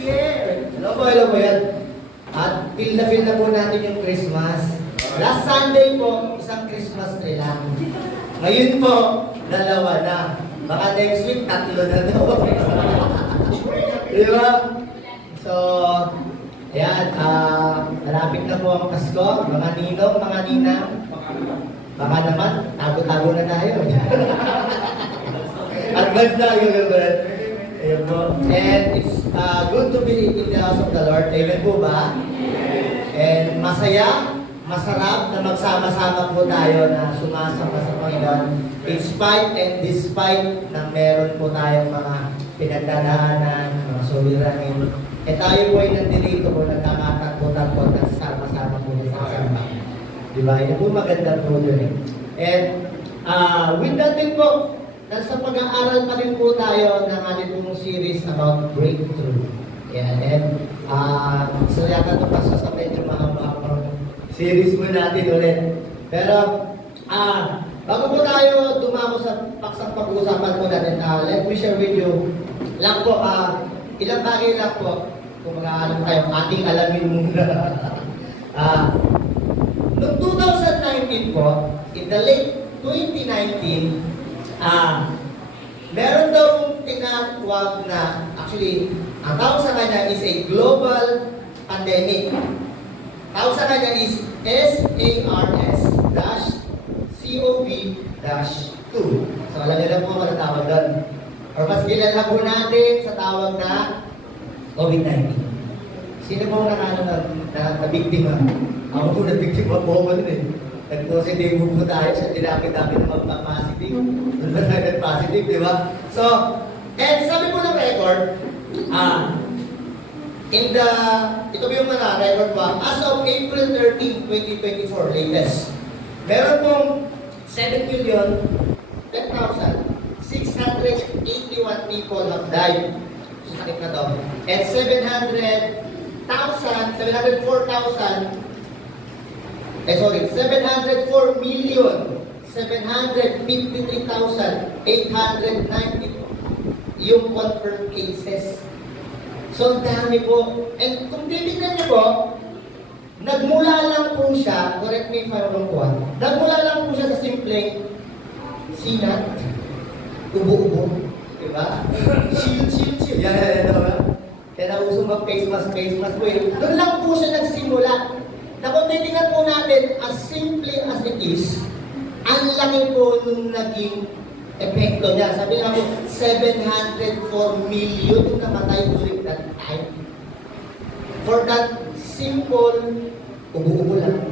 Year! Hello po yan. At feel na po natin yung Christmas. Last Sunday po, isang Christmas tree lang. Ngayon po, dalawa na. Baka next week, 3 na to. Di ba? So, ayan, malapit na po ang Pasko. Mga ninong, mga ninang. Baka naman, tago-tago na tayo. Advance na yung ayan po. And it's good to be in the house of the Lord. Amen po ba? And masaya, masarap na magsama-sama po tayo na sumasama sa Panginoon. In spite and despite na meron po tayong mga pinagdadaanan, mga suliranin. Eh tayo po ay nandito po, nagkakatakot-takot at sama-sama po sa kasama. Diba? Yun po maganda po yun eh. And with that din po, nasa pag-aaral pa rin po tayo ng ating pong series about breakthrough. Yan. And so yata ito pa sa medyo mahaba-habang series po natin ulit. Pero, bago po tayo dumako sa paksang pag-uusapan po natin, let me share with you lang po, ilang bagay lang po, kung mag-aalam tayo, ating alamin muna. Noong 2019 po, in the late 2019, meron daw tinatawag na, actually, ang tawag sa kanya is a global pandemic. Tawag sa kanya is SARS-CoV-2. So, alam niyo na po ang tawag doon. Or mas kilala po natin sa tawag na COVID-19. Sino po na-biktima? Ako po na-biktima po ako din eh. Nag-positive po tayo sa dinami-dami na magpa-positive. Doon ba tayo nag-positive, di ba? So, and sabi po ng record, ito po yung mga record ba? As of April 13, 2024, latest, meron pong 7,10,681 people have died sa sakit na to. And 704,753,890 yung confirmed cases. So, dami po. And kung titignan niyo po, nagmula lang po siya, correct me if I'm wrong, nagmula lang po siya sa simpleng sinat, ubo-ubo, diba? Chill. Yan, diba? Kaya nausong mag-face mask po eh. Doon lang po siya nagsimula. Na kung titignan po natin, as simple as it is, ang laki po nung naging epekto niya. Sabi nga po, 704 million yung namatay during that time. For that simple, ubo-ubo lang,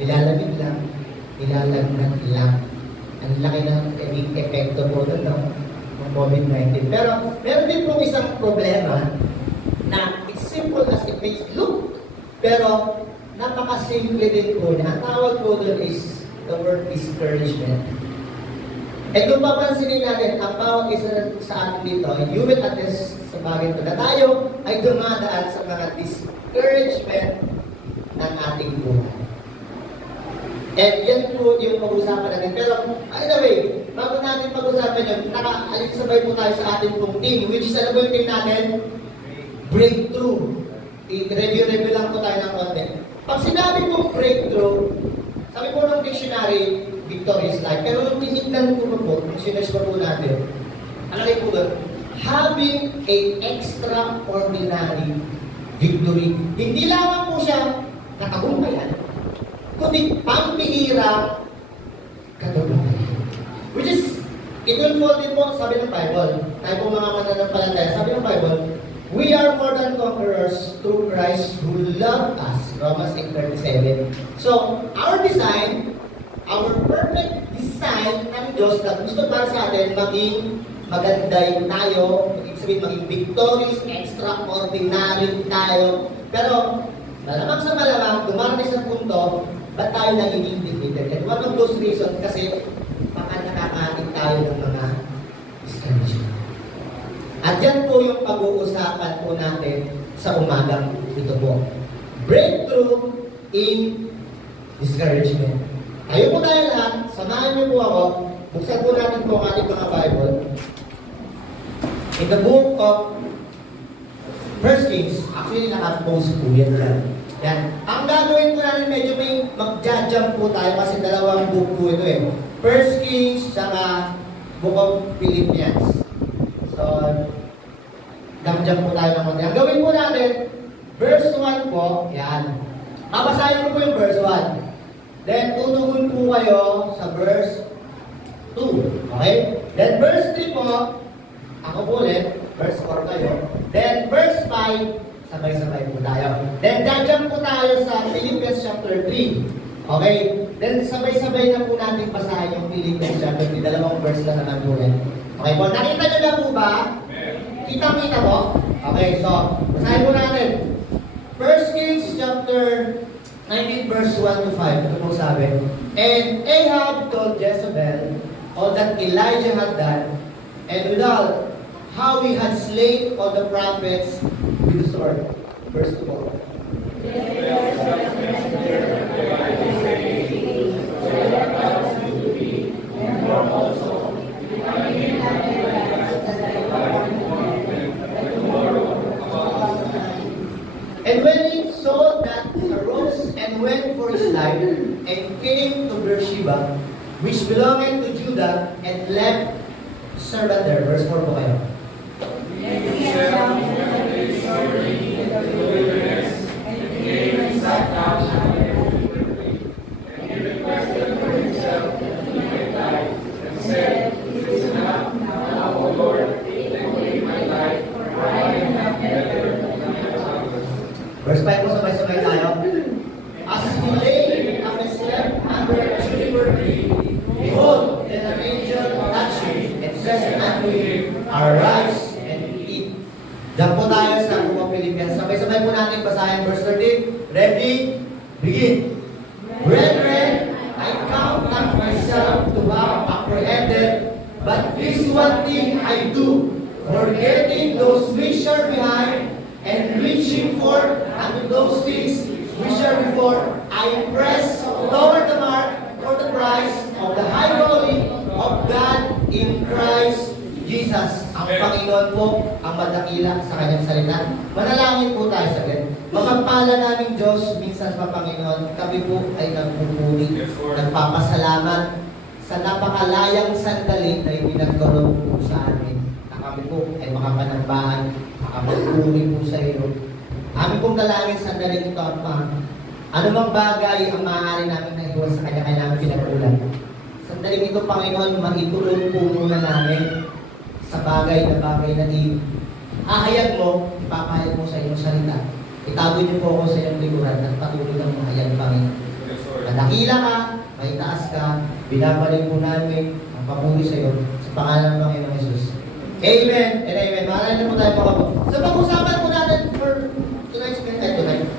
nilalamig lang, nilalagnat lang. Ang laki ng epekto po doon, no? Ng COVID-19. Pero, meron din pong isang problema na it's simple as it may look, pero napakasimple din po niya. Ang tawag po doon is the word discouragement. And kung papansinin natin, ang bawat isa sa atin dito, you will attest sa bagay ito na tayo ay dumadaan sa mga discouragement ng ating buhay. And yan po yung pag-usapan natin. Pero, anyway, bago natin pag-usapan yun, naka-alisabay po tayo sa ating pong team, which is ano po yung team natin? Breakthrough. I-review lang po tayo ng konti. Pag sinabi pong breakthrough, sabi po ng dictionary, victorious life. Pero nung tinignan ko po, sinerge ko po natin, alagay po doon, having a extraordinary victory. Hindi lamang po siya katagumpayan, kundi pambihira katagumpayan. Which is, it will fall din po, sabi ng Bible, tayo po mga mananampalataya, sabi ng Bible, we are more than conquerors through Christ who loved us. Romans 8:37. So, our design, our perfect design ng Diyos na gusto para sa atin maging maganda tayo, maging victorious, extraordinary tayo. Pero, malamang sa malamang, dumarating sa punto, ba't tayo naging defeated? And one of those reasons, kasi baka nakakating tayo ng mga discouragement. At yan po yung pag-uusapan po natin sa umagang ito po. Breakthrough in discouragement. Tayo po tayo lahat, samahan niyo po ako, buksan po natin po ang ating mga Bible. In the book of First Kings, actually naka-post po yan dyan. Yan. Ang gagawin po natin, medyo may mag-jump po tayo kasi dalawang book po ito eh. First Kings, saka Book of Philippians. So, jump po tayo ng konti. Ang gawin po natin, verse 1 po, yan. Babasahin ko po yung verse 1. Then, tutugon po kayo sa verse 2. Okay? Then, verse 3 po, ako po ulit, verse 4 kayo. Then, verse 5, sabay-sabay po tayo. Then, jump po tayo sa Philippians chapter 3. Okay? Then, sabay-sabay na po natin basahin yung Philippians chapter 3. Dalawang verse na naman po yan. Okay po, nakita nyo na po ba? Kita-kita po? Okay, so, basahin po natin. 1 Kings chapter 19 verse 1 to 5. Ito po sabi. And Ahab told Jezebel all that Elijah had done, and withal how he had slain all the prophets with the sword. Verse 2. And when he saw that, he arose and went for his life, and came to Beersheba, which belonged to Judah, and left servant there. Verse 4 po kayo. Verse 5 po, sabay-sabay tayo. As he lay and slept under a juniper tree, behold, then an angel touched him, and said unto him, Arise and eat. Diyan po tayo sa Book of Philippians. Sabay-sabay po natin basahin verse 13. Ready? Begin. Brethren, I count not myself to have apprehended, but this one thing I do, forgetting those which are behind, and reaching forth unto those things which are before, I press toward the mark for the prize of the high calling of God in Christ Jesus. Ang Panginoon po ang madakila sa kanyang salita. Manalangin po tayo sa akin. Mapagpala namin Diyos, minsan pa Panginoon, kami po ay nagpupuli, nagpapasalamat sa napakalayang sandali na ipinagkaroon po sa amin. Na kami po ay makapanambahan, makapagpuli po sa iyo. Amin pong dalangin sandali ito at ano mang bagay ang maaari namin na iwas sa kanya kaya namin pinagkulan. Sandaling ito, Panginoon, maitulong po muna namin sa bagay na ihahayag mo, ipapahayag mo sa iyong salita. Itago niyo po ako sa iyong likuran at patuloy ng mahayag, Panginoon. Nadakila ka, may taas ka, binabalik po namin ang papuri sa iyo sa pangalan ng Panginoon Jesus. Amen and amen. Mahalin na po tayo po ako. So pag-usapan po natin for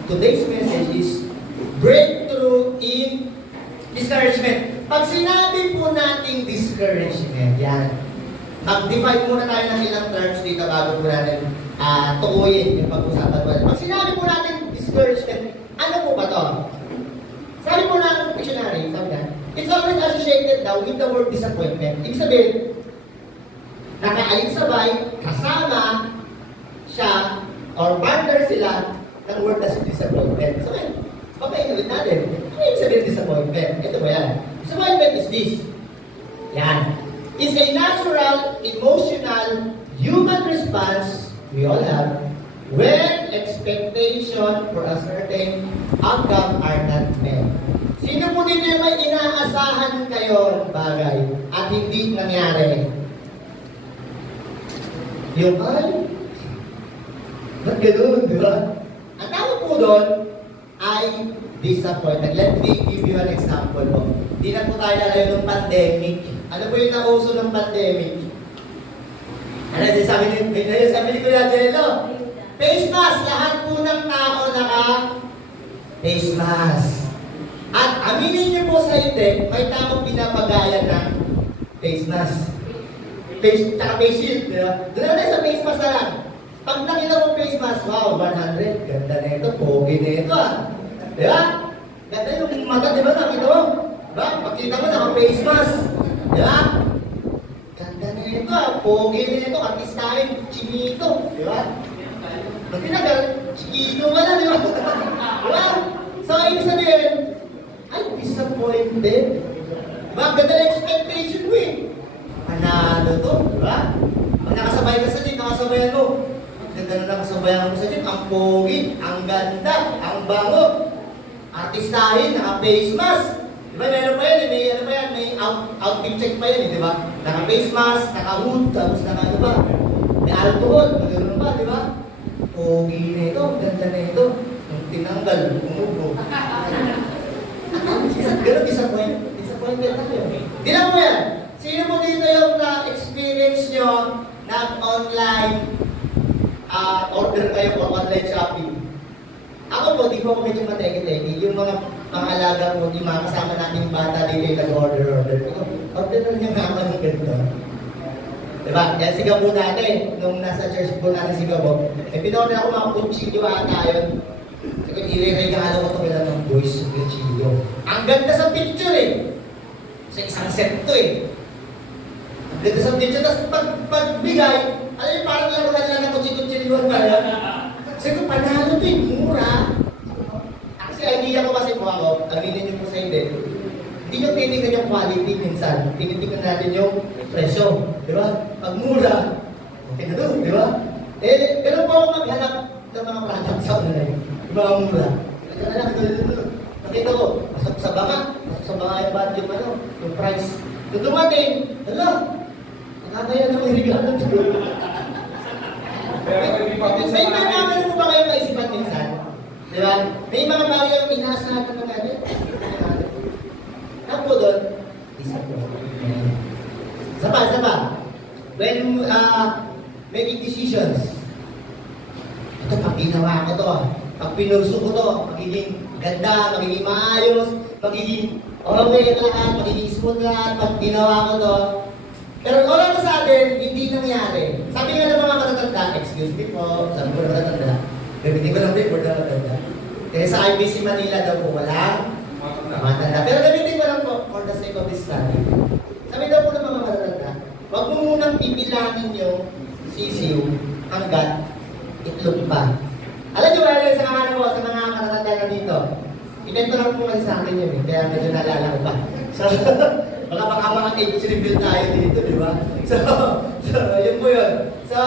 today's message is breakthrough in discouragement. Pag sinabi po nating discouragement, yan. Mag-define muna tayo ng ilang terms dito bago po natin tukuyin yung pag-usapan po natin. Pag sinabi po natin discouragement, ano po ba to? Sabi po ng dictionary, sabi na, it's always associated daw with the word disappointment. Ibig sabihin, nakaaling-sabay, kasama siya, or partner sila ng word na disappointment. So, okay, ulit natin. Ano yung sabihin disappointment? Ito ba yan? Disappointment is this. Yan. It's a natural, emotional, human response we all have when expectation for a certain outcome are not met. Sino po din yung may inaasahan kayo ng bagay at hindi nangyari? Yung ba't ganun, di ba? Ang tawag po doon ay disappointment. Let me give you an example. Hindi na po tayo lalayo ng pandemic. Ano po yung nauso ng pandemic? Ano yung sabi ni Kuya Jello? Face mask. Lahat po ng tao naka-face mask. At aminin niyo po sa hindi, may taong pinapagayan ng face mask. Face shield. Doon na sa face mask na lang. Pag nakita mo face mask, wow, 100. Ganda na ito. Pogi na ito Di ba? Ganda yung mata, di ba? Nakita mo? Diba? Pagkita mo, naka-face mask. Di ba? Ganda na ito Pogi na ito. Artistahin, chinito. Di ba? Nung tinagal, chiquito ka na, di ba? Diba? So, ibig sabihin, ay, disappointed. Diba? Ganda na expectation mo eh. Panalo to, diba? Pag nakasabay ka sa jeep, nakasabayan mo. Ang ganda na nakasabayan mo sa jeep, ang pogi, ang ganda, ang bango. Artistahin, naka-face mask. Diba, meron pa yan, may ano pa yan, may outfit check pa yan, diba? Naka-face mask, naka-hood, tapos naka-ano ba? May alcohol, magano'n ba, diba? Pogi na ito, ganda na ito. Nung tinanggal, umubo. Ganun, disappointed na kayo. Tinan mo yan. Sino mo dito yung na-experience nyo na online order kayo o online shopping? Ako po, di po ako medyo mategi-tegi. Yung mga alaga po, yung mga kasama nating bata, di kayo nag-order. Order na niya nga ako ng ganito. Diba? Yan sigaw po natin. Nung nasa church po natin sigaw po. Pinorder ako mga kutsilyo ata yun. Sige, i-regalo ko ito kailan ng boys kutsilyo. Ang ganda sa picture eh. Sa isang set to eh. Ang ganda sa picture. Tapos pagbigay, alam niyo parang laruhan lang ng kutsilyo pala. Sige, panalo ito eh. Mura. Kasi idea ko kasi po ako, aminin niyo po sa hindi. Hindi nyo tinitingnan yung quality minsan. Tinitingnan natin yung presyo. Di ba? Pag mura, okay na doon, di ba? Eh, ganun po ako maghanap ng mga products sa online. Yung mga mura. Nakita ko, pasok sa banga yung budget mo, yung price. Kung dumating, hala, nakakaya na may regalo dito. May mga mo ba kayo maisipan minsan? Di ba? May mga bagay yung inaasahan na natin. Ako doon, isa pa. When making decisions, ito pag ginawa ko to, pag pinurso ko to, magiging ganda, magiging maayos, magiging okay lahat, magiging smooth lahat, pag ginawa ko to. Pero all of a sudden, hindi nangyari. Sabi nga ng mga matatanda, excuse me po, sabi ko na matatanda, gamitin ko lang din for the matatanda. Kasi sa IBC Manila daw po, walang matanda. Pero gamitin ko lang po for the sake of this study. Sabi daw po ng mga matatanda, huwag mo munang bibilangin yung sisiw hanggat itlog pa. Alam niyo ba, sa mga matatanda na dito, ibento lang po kasi sa akin yun, kaya medyo naalala ko pa. So, baka mga age reveal tayo dito, di ba? So, yun po yun. So,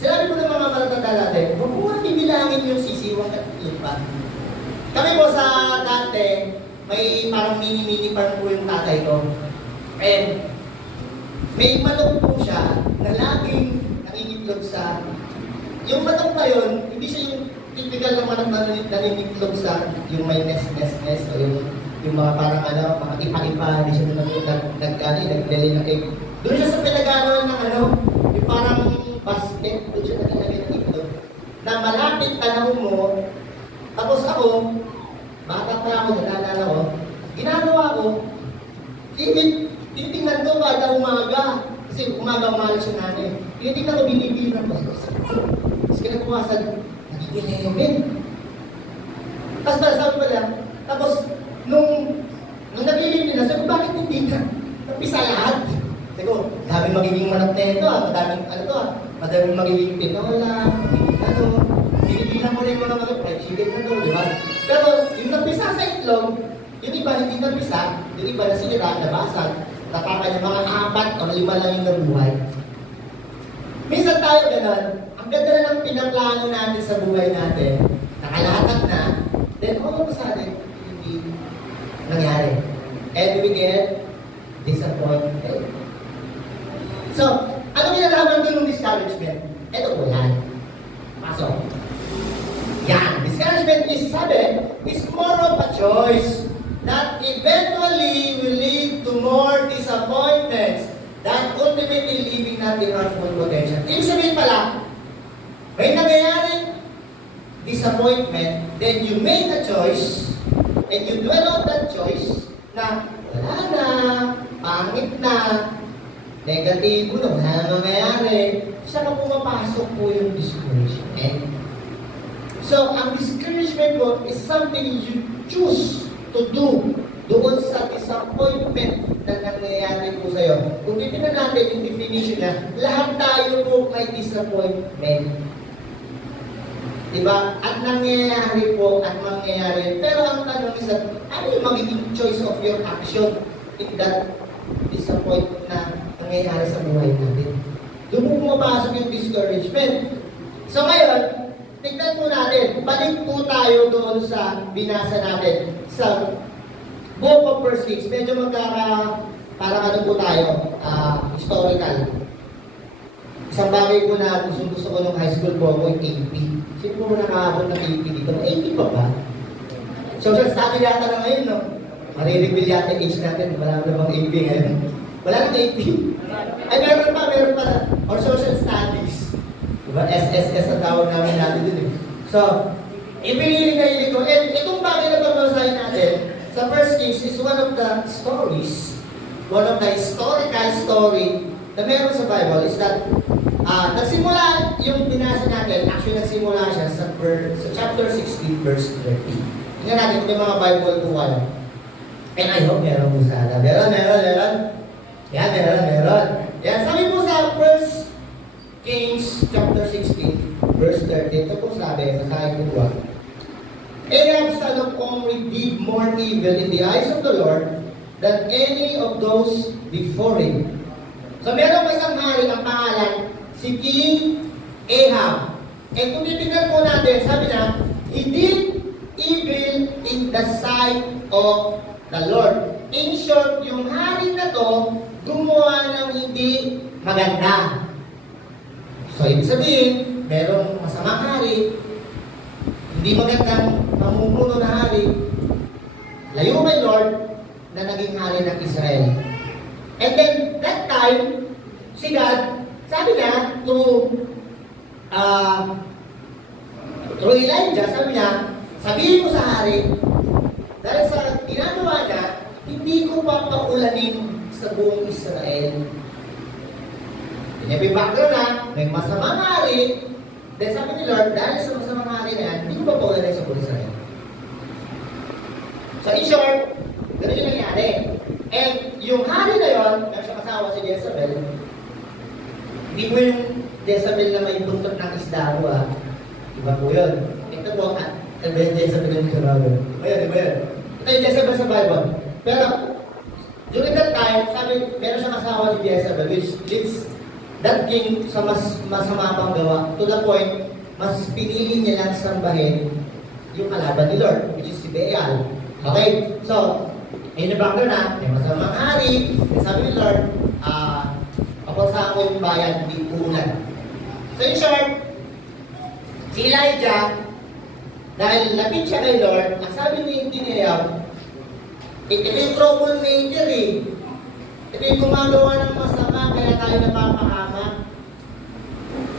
sinabi po ng mga matatanda natin, huwag mo munang bibilangin yung sisiw hanggat itlog pa. Kami po sa dati, may parang mini-mini parang po yung tatay ko. And may manok po siya na laging nangingitlog sa... Yung manok na yun, hindi siya yung typical ng manok na nangingitlog sa yung may nest o yung mga parang mga ipa-ipa, hindi siya nagdali na egg. Doon siya sa pinag-aaral ng yung parang basket, doon siya nagdali ng itlog. Na malapit tanong mo, tapos ako, bata pa ako, nalala ko, ginagawa ko, titingnan ko kada umaga, kasi umaga siya namin. Titingnan ko, binibilang ko. Tapos kinakumasan, nagiging 11. Tapos sabi pa lang, tapos nung nagiging na, sabi ko, bakit hindi ka? Napisa lahat. Sabi ko, daming magiging manok na ito, madaming magiging tinola, binibilang mo rin mo ng mga fried chicken na ito, di ba? Pero yung nagpisa sa itlog, yung iba hindi nagpisa, yung iba na sila nabasag, napaka mga 4 o 5 lang yung nabuhay. Minsan tayo ganun, ang ganda na ng pinaplano natin sa buhay natin, nakalahatag na, then all of a sudden, hindi nangyari. And we get disappointed. So, ano kinalaman doon ng discouragement? Ito po yan. Pasok. Yan. Discouragement is more of a choice that eventually will lead to more disappointments that ultimately leaving natin our full potential. Ibig sabihin pala, may nangyayaring disappointment, then you make a choice, and you dwell on that choice, na wala na, pangit na, negatibo na, wala na mangyayari, saan na pumapasok po yung discouragement? So, ang discouragement po is something you choose to do doon sa disappointment na nangyayari po sa'yo. Kung titignan natin yung definition na, lahat tayo po may disappointment. Diba? At nangyayari po, at mangyayari. Pero ang tanong is that, ano yung magiging choice of your action if that disappoint na nangyayari sa buhay natin? Doon po pumapasok yung discouragement. So ngayon, tignan po natin, balik po tayo doon sa binasa natin sa Book of 1 Kings. Medyo parang ano po tayo, historical. Isang bagay po na gusto ko nung high school po ako, yung AP. Sino po nakaabot ng AP dito? AP pa ba? Social study yata na ngayon, no? Marireveal yata yung age natin. Wala na bang AP ngayon? Wala na AP. Ay, meron pa. Or social studies. Diba? SSS ang tawag namin natin dun eh. So, ipinili kayo dito. And itong bagay na pagbasahin natin, sa 1 Kings is one of the stories, one of the historical story na meron sa Bible is that nagsimula yung binasa natin, actually nagsimula siya sa chapter 16, verse 30. Tingnan natin kung yung mga Bible po kayo. And I hope meron po sana. Meron. Yan, meron. Yan, sabi po sa 1 Kings chapter 16, verse 30. Ito po sabi, masahin ko po. Ahab, son of Omri, did more evil in the eyes of the Lord than any of those before him. So meron pa isang hari ang pangalan, si King Ahab. And kung titignan po natin, sabi niya, he did evil in the sight of the Lord. In short, yung hari na to, gumawa ng hindi maganda. So ibig sabihin, merong masamang hari, hindi magandang mamumuno na hari, layo kay Lord, na naging hari ng Israel. And then, that time, si God, sabi niya, through Elijah, sabi niya, sabihin mo sa hari, dahil sa ginagawa niya, hindi ko papaulanin sa buong Israel. Yung background na, may masamang hari, dahil sabi ni Lord, dahil sa masamang hari na yan, hindi ko papaulanin sa buong Israel. So in short, ganun yung nangyari. And yung hari na yun, na siya kasawa si Jezebel, hindi po yung Jezebel na may buntot ng isda ko Iba po yun. Ito po, iba yung Jezebel yung sinabi. Iba yun. Ito yung Jezebel sa Bible. Pero, during that time, sabi, meron siyang kasawa si Jezebel, which leads that king sa mas masama pang gawa. To the point, mas pinili niya lang sambahin yung kalaban ni Lord, which is si Baal. Okay? So, may nabangga na, may masamang hari, sabi ni Lord, kapag sa ako yung bayan, hindi uulan. So in short, si Elijah, dahil lapit siya kay Lord, ang sabi ni Ahab, ito yung troublemaker eh. Ito yung gumagawa ng masama, kaya tayo napapahama.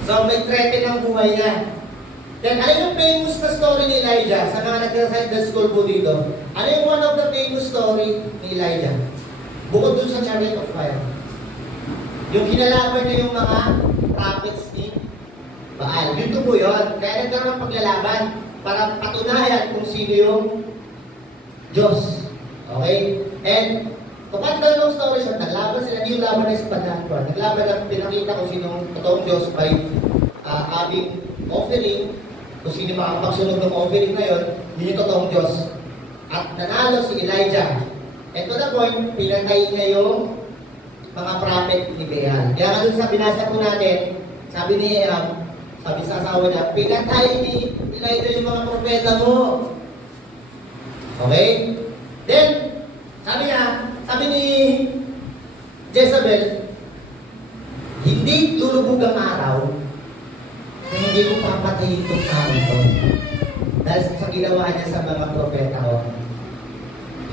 So may threaten ang buhay niya. Then, ano yung famous na story ni Elijah? Sa mga nag-Sunday school po dito. Ano yung one of the famous story ni Elijah? Bukod dun sa chariot of fire. Yung kinalaban niya yung mga prophets ni Baal. Dito po yun. Kaya nagkaroon ng paglalaban para patunayan kung sino yung Diyos. Okay? And, kapag ganun story siya, naglaban sila, hindi yung laban na espada. Naglaban na pinakita kung sino yung totoong Diyos by adding offering. Kung sino makapagsunod ng offering na yun, yun yung totoong Diyos. At nanalo si Elijah. And to the point, pinatay niya yung mga prophet ni Baal. Kaya nga dun sa binasa po natin, sabi ni Ahab, sabi sa asawa niya, pinatay ni Elijah yung mga propeta mo. Okay? Then, sabi ni Jezebel, hindi lulubog ang araw, hindi ko papatayin itong tao ito. Dahil sa ginawa niya sa mga propeta ko.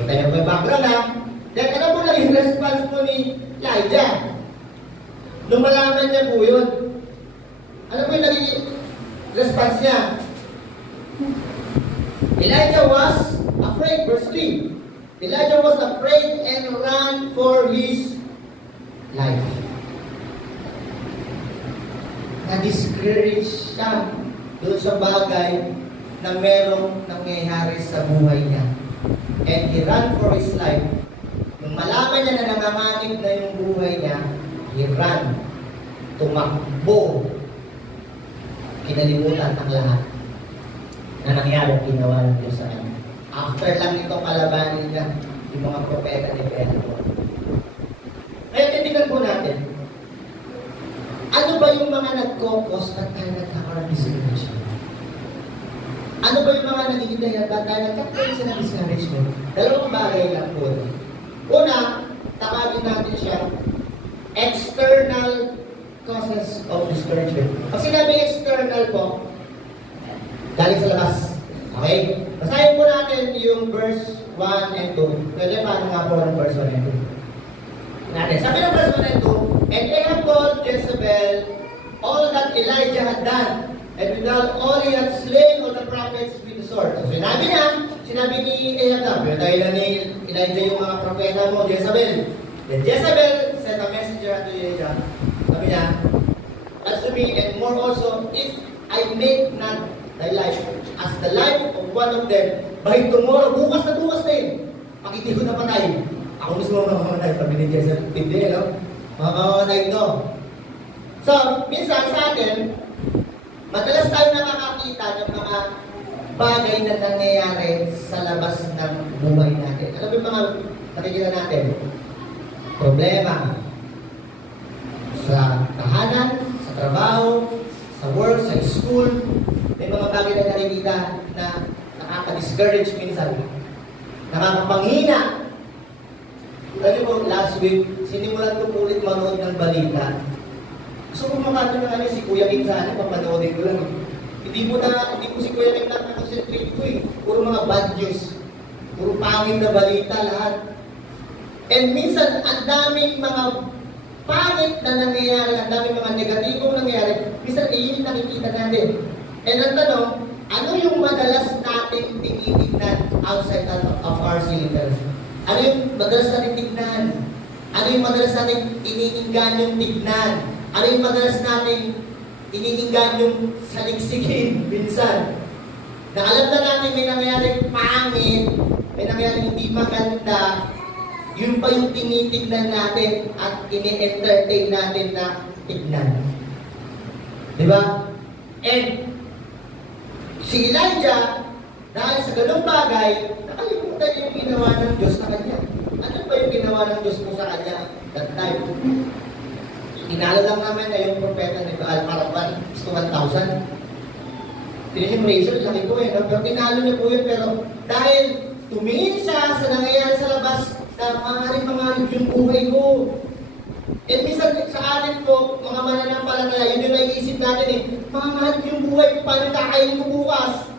Kita niyo po yung background Then ano po naging response po ni Elijah? Nung malaman niya po yun. Ano po yung naging response niya? Elijah was afraid, verse 3. Elijah was afraid and ran for his life. Na-discourage siya doon sa bagay na merong nangyayari sa buhay niya. And he ran for his life. Nung malaman niya na nanganganib na yung buhay niya, he ran. Tumakbo. Kinalimutan ang lahat. na nangyari at ginawa ng Diyos sa kanya. After lang ito kalabanin niya yung mga propeta ni Pedro. Ngayon, titignan po natin, ano ba yung mga nagkokos at tayo nagkakaroon ng discouragement? Ano ba yung mga nagiging dahilan ba tayo nagkakaroon sa discouragement? Dalawang bagay lang po. Una, tawagin natin siya, external causes of discouragement. Pag sinabi external po, galing sa labas. Okay? Basahin po natin yung verse 1 and 2. Pwede paano nga po ng verse 1 and 2? Natin. Sabi ng verse 1 and 2, and Ahab told Jezebel all that Elijah had done, and without all he had slain all the prophets with the sword. So sinabi ni Ahab na, pinatay na ni Elijah yung mga propeta mo, Jezebel. Then Jezebel sent a messenger unto Elijah. Sabi niya, as to me, and more also, if I make not thy life as the life of one of them, by tomorrow, bukas na yun, pakiti ko na patay. Ako mismo mamamatay, sabi ni Jezebel. Hindi, no? Mamamatay ito. So, minsan sa atin, madalas tayo nakakakita ng mga bagay na nangyayari sa labas ng buhay natin. Alam mo yung mga nakikita natin? Problema sa tahanan, sa trabaho, sa work, sa school. May mga bagay na nakikita na nakaka-discourage minsan. Nakakapanghina. Lagi po, last week, sinimulan ko ulit manood ng balita. Gusto ko makakita na si Kuya Kim sana, papanoodin ko lang. Hindi ko si Kuya Kim nakakonsentrate ko eh. Puro mga bad news. Puro pangit na balita lahat. And minsan, ang daming mga pangit na nangyayari, ang daming mga negatibong nangyayari, minsan yun nakikita natin. And ang tanong, ano yung madalas nating tinitignan outside of our cylinder? Ano yung madalas nating tignan? Ano yung madalas nating iniinggan yung tignan? Ano yung madalas nating iniinggan yung saligsigin minsan? Na alam na natin may nangyayaring pangit, may nangyayaring hindi maganda, yun pa yung tinitignan natin at ini-entertain natin na tignan. Diba? And si Elijah, dahil sa ganung bagay, nakalimutan yung ginawa ng Diyos sa kanya. Ano ba yung ginawa ng Diyos mo sa kanya that time? Tinalo lang namin na yung propeta ni Baal Parapan, 1,000. Tinimration, laki ko eh. Pero tinalo niya po yun. Pero dahil tumingin siya sa nangyayari sa labas, na maaaring yung buhay ko. Eh minsan sa atin po, mga mananampalataya, yun yung naiisip natin eh, maaaring yung buhay ko, paano kakainin ko bukas?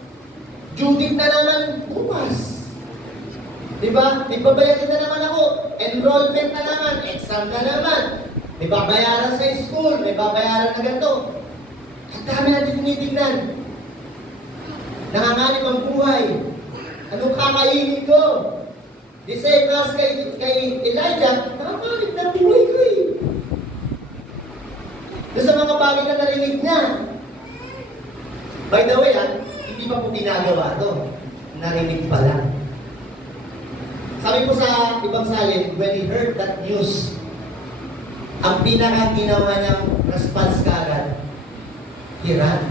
Judith na naman bukas. Diba? Ibabayaran na naman ako. Enrollment na naman. Exam na naman. May babayaran sa school. May babayaran na ganito. Ang dami natin tinitignan. Nanganganib ang buhay. Anong kakainin ko? The same as kay Elijah, nanganganib na buhay ko eh. Doon sa mga bagay na narinig niya. By the way, hindi pa po ginagawa ito. Narinig pa lang. Sabi po sa ibang salin, when he heard that news, ang pinaka-ginawa niyang response kaagad, he ran.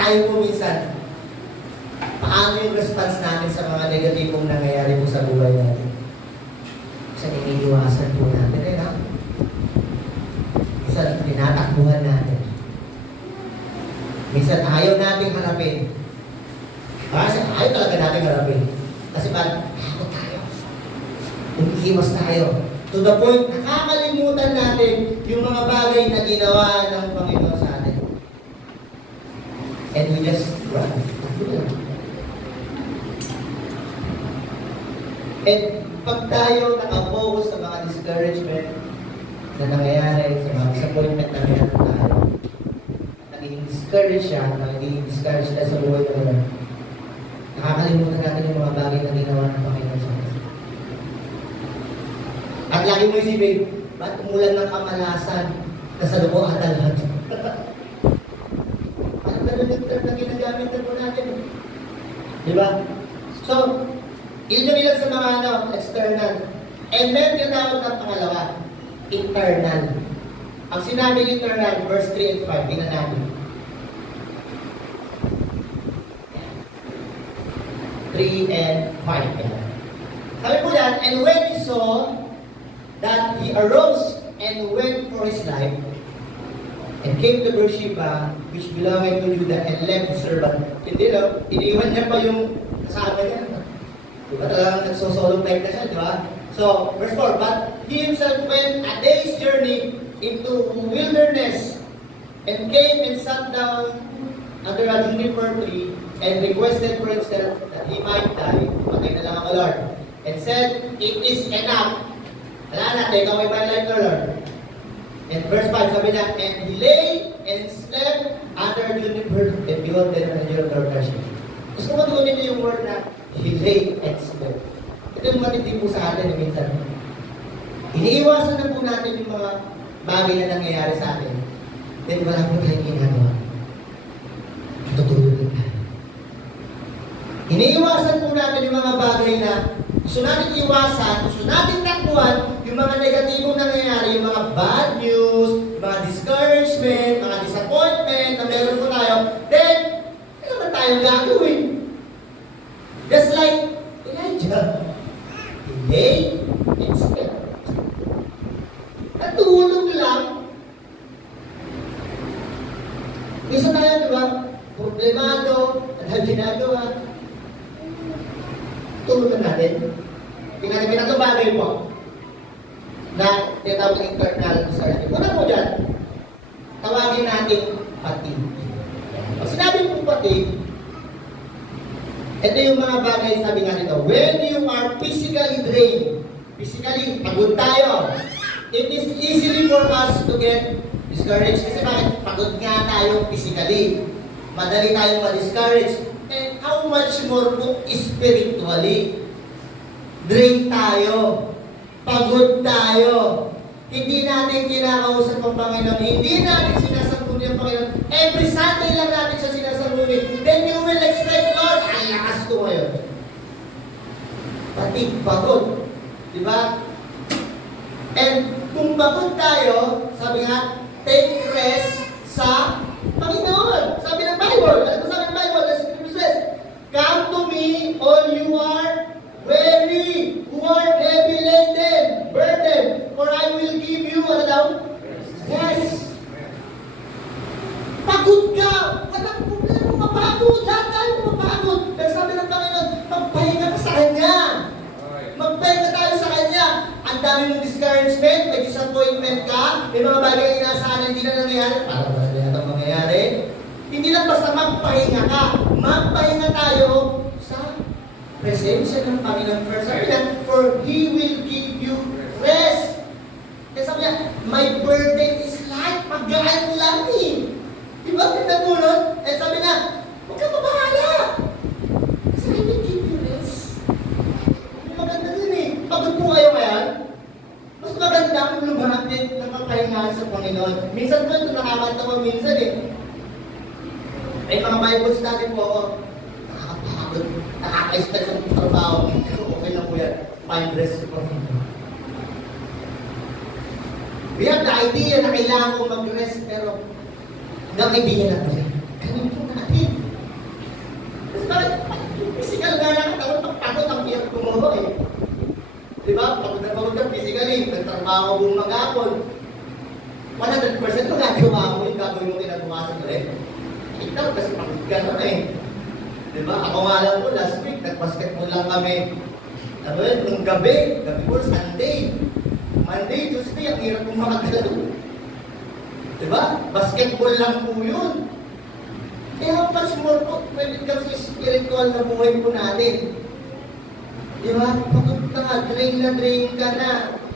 Tayo po minsan, paano yung response natin sa mga negatibong nangyayari po sa buhay natin? Kasi iniiwasan po natin eh, ha? Minsan, tinatakbuhan natin. Minsan, ayaw nating harapin. Kasi ayaw talaga natin harapin. Kasi parang, takot tayo. Umiiwas tayo. To the point, nakakalimutan natin yung mga bagay na ginawa ng Panginoon sa atin. And we just run. And pag tayo nakapokus sa mga discouragement na nangyayari, sa mga disappointment na meron tayo, naging discourage siya, naging discourage na sa buhay na naman, nakakalimutan natin yung mga bagay na ginawa ng Panginoon sa atin. At lagi mo isipin, ba't umulan ng kamalasan na sa lubong at lahat? Ano ba na ginagamit na po natin? Diba? So, yun yung ilan sa mga external. And then, tinawag ng pangalawa, internal. Ang sinabi internal, verse 3 and 5, tingnan natin. 3 and 5. Sabi po yan, and when he saw that he arose and went for his life, and came to Beersheba, which belonged to Judah, and left his servant. Hindi no? Iniwan niya pa yung kasama niya. Diba talagang nagsosolong type na siya, di ba? So, verse 4, but he himself went a day's journey into wilderness, and came and sat down under a juniper tree, and requested for himself that he might die. Patay na lang ako, Lord. And said, it is enough. Wala na, take away my life, Lord. And verse 5, sabi niya, and he lay and slept under a juniper, and behold, then an angel of the Lord touched him. Gusto ko matunin niyo yung word na, he lay and slept. Ito yung matindi po sa atin, minsan. Iniiwasan na po natin yung mga bagay na nangyayari sa atin. Then wala po tayong ginagawa. Tutulog tayo. Iniiwasan po natin yung mga bagay na gusto natin iwasan, gusto natin takbuhan yung mga negatibong nangyayari, yung mga bad news, yung mga discouragement, mga disappointment na meron po tayo, then, ano naman tayong gagawin? Just like Elijah. He lay and slept. Natulog lang. Minsan tayo, di ba? Problemado, at ginagawa. Tulog na natin. Pinatong bagay po na tinatawag internal discouragement. Una po dyan, tawagin natin fatigue. Pag sinabi po fatigue, ito yung mga bagay sabi nga nito, when you are physically drained, physically pagod tayo, it is easily for us to get discouraged. Kasi bakit? Pagod nga tayo physically. Madali tayong ma-discourage. And how much more po spiritually? Drain tayo. Pagod tayo. Hindi natin kinakausap ang Panginoon. Hindi natin sinasambuni ang Panginoon. Every Sunday lang natin siya sinasambuni. Then you will expect, Lord, ang lakas ko ngayon. Pati pagod. Diba? And kung pagod tayo, sabi nga, take rest sa Panginoon. Sabi ng Bible. Ano sabi ng Bible? The Scripture says, come to me, all you are weary, who are heavy laden, burdened, for I will give you, ano daw? Yes. Pagod ka. Walang problema, mapagod. Lahat tayo mapagod. Pero sabi ng Panginoon, magpahinga ka sa Kanya. Magpahinga tayo sa Kanya. Ang dami mong discouragement, may disappointment ka, may mga bagay na inaasahan na hindi na nangyayari. Para ba na itong mangyayari? Hindi lang basta magpahinga ka. Magpahinga tayo sa presensya ng Panginoon first. Sabi niya, for He will give you rest. Kaya sabi niya, my burden is light. Paggaan lang eh. Diba? Kita po nun? Eh sabi niya, huwag ka mabahala. Kasi I will give you rest. Maganda din eh. Pagod po kayo ngayon, mas maganda ang lumapit ng pagpahingahan sa Panginoon. Minsan po ito nakakatawa minsan eh. May mga Bibles natin po ako, nakakapagod, nakaka-stress ang trabaho. Okay lang po yan. Find rest sa Panginoon. We have the idea na kailangan ko mag-rest, pero nakaibigan natin. Ganun po natin. Kasi bakit? Physical nga lang katawan, pagpagod ang hirap kumuha eh. Diba? Pagod na pagod ka physically, nagtrabaho buong mag-apon. 100% kung nagawa mo yung gagawin mo kinabukasan ulit. Ikaw kasi pagod ka na eh. Diba? Ako nga lang po, last week, nag-basketball lang kami. Ano yun? Nung gabi po, Sunday. Monday, Tuesday, ang hirap kong makagalaw. Diba? Basketball lang po yun. Kaya much more po, when it comes to spiritual na buhay po natin. Diba? Pagod ka nga, drain ka na.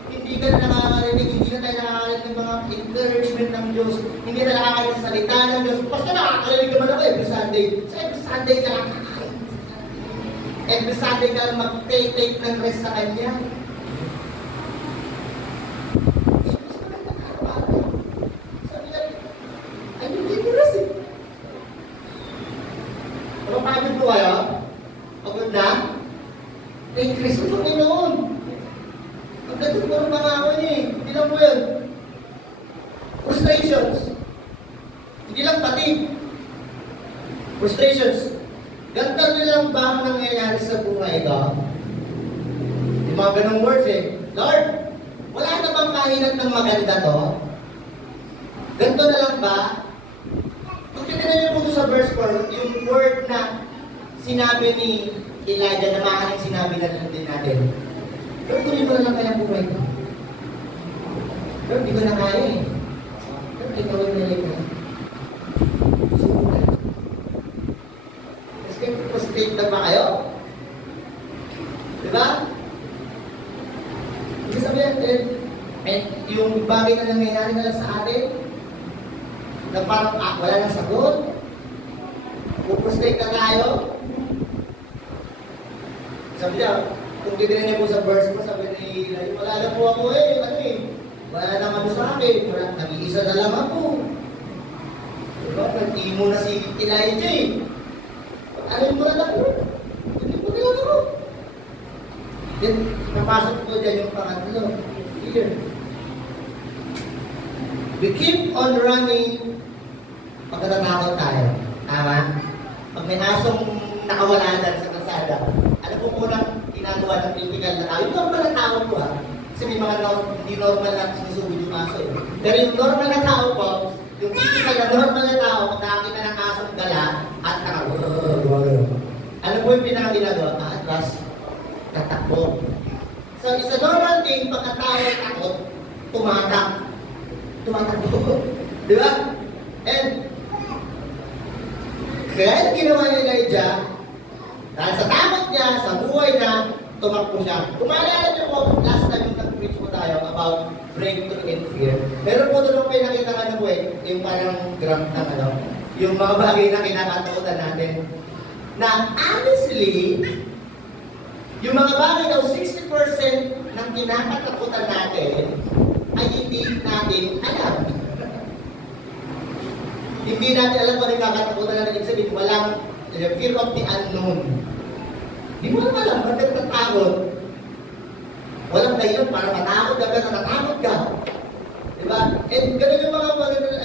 Hindi ka na nakakarinig, hindi na tayo nakakarinig ng mga encouragement ng Diyos. Hindi na nakakarinig ng salita ng Diyos. Basta nakakarinig naman ako every Sunday. So every Sunday ka lang kakain. Every Sunday ka lang mag-take ng rest sa Kanya. Sabi niya, I will give you rest eh. Pagpapagod po kayo? Pagod na? Take rest sa Panginoon. Pagdating po ng mga ako niya eh. Hindi lang po yun. Frustrations. Hindi lang pati. Frustrations. Ganito lang ba ang nangyayari sa buhay ko? Yung mga ganong words eh. Lord, wala na bang kahinat ng maganda to? Ganito na lang ba? Kung tininan niyo po sa verse 4, yung word na sinabi ni Elijah na maaaring sinabi na lang din natin. Lord, tuloy mo na lang kaya buhay ko. Lord, di ko na kaya eh. Lord, ikaw yung nalika. Sumunod. State na ba kayo? Diba? Ibig sabihin, yung bagay na nangyayari na lang sa atin, na parang wala nang sagot, puprostate na tayo. Sabi niya, kung titignan niya po sa verse ko, sabi niya, wala na po ako wala na ako sa akin, nag-iisa na lang ako. Diba? Nag-imo na si Elijah eh. Alam mo na ako. Hindi ko na ako. Then, napasok ko dyan yung pangatlo. Fear. We keep on running pag natatakot tayo. Tama? Pag may asong nakawala dyan sa kalsada, ano po unang ginagawa ng typical na tao? Yung normal na tao po ha. Kasi may mga hindi normal na sinusubid yung aso eh. Pero yung normal na tao po, yung typical na normal na tao, kung nakakita ng asong gala, at ano po yung pinakaginagawa? Atras, tatakbo. So, it's a normal thing, pagkatao ay takot, tumatakbo. Di ba? And, kaya ginawa ni Elijah, dahil sa takot niya, sa buhay na, tumakbo siya. Kung maalala niyo po, last time yung nag-preach po tayo about breakthrough in fear. Pero po doon po yung nakita ka na po yung parang graph na yung mga bagay na kinakatakutan natin. Na honestly, yung mga bagay daw 60% ng kinakatakutan natin ay hindi natin alam. Hindi natin alam kung ano yung kakatakutan natin. Ibig sabihin, walang fear of the unknown. Hindi mo alam, bakit natakot? Walang dahilan para matakot ka, pero natakot ka. Diba? And ganun yung mga